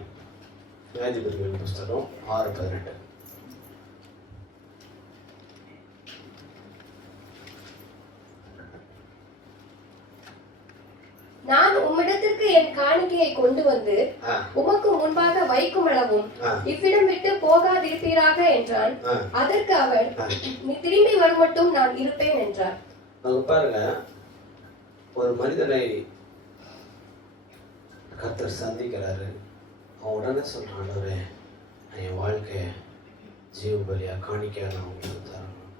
நியாயாதிபதிகளின் புஸ்தகம் 6:18. நான் உம்மிடத்திற்கு என் காணிக்கையை கொண்டு வந்து உமக்கு முன்பாக வைக்கும் அளவும் இவ்விடம் விட்டு போகாதிருப்பீராக என்றான். அதற்கு அவர், நீ திரும்பி வரும் மட்டும் நான் இருப்பேன் என்றார். அங்க பாருங்க, ஒரு மனிதனை கர்த்தர் சந்திக்கிறாரு. அவன் உடனே சொல்றான், ஆண்டவரே நான் என் வாழ்க்கைய ஜீவ பலியா காணிக்கையா நான் உங்களுக்கு தரணும்.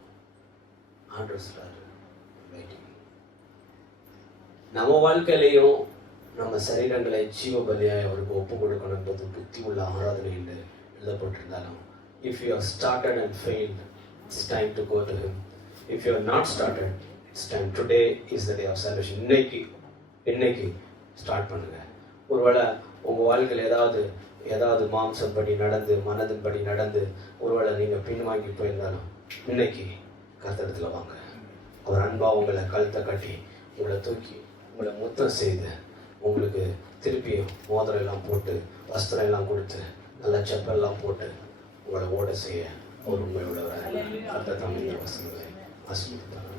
ஆண்டவர் சொல்றாரு, நம்ம வாழ்க்கையிலையும் நம்ம சரீரங்களை ஜீவ பலியாய் அவருக்கு ஒப்பு கொடுக்கணும் என்பது புத்தி உள்ள ஆராதனை என்று எழுதப்பட்டிருந்தாலும், if you have started and failed, it's time to go to him. If you have not started, it's time. Today is the day of salvation. இன்னைக்கு ஸ்டார்ட் பண்ணுங்க. ஒருவேளை உங்க வாழ்க்கையில் ஏதாவது மாம்சம் படி நடந்து, மனதின் படி நடந்து, ஒருவேளை நீங்க பின்வாங்கி போயிருந்தாலும் இன்னைக்கு கர்த்தரிடத்துல வாங்க. அவர் அன்பா உங்களை கழுத்தை கட்டி உங்களை தூக்கி உங்களை முத்தம் செய்து உங்களுக்கு திருப்பியும் மோதிரம் எல்லாம் போட்டு வஸ்திரம் எல்லாம் கொடுத்து நல்லா செப்பெல்லாம் போட்டு உங்களை ஓட செய்ய ஒரு உண்மையுள்ளவர். கர்த்தர் தாமே இந்த வசனங்களை ஆசீர்வதிப்பார்.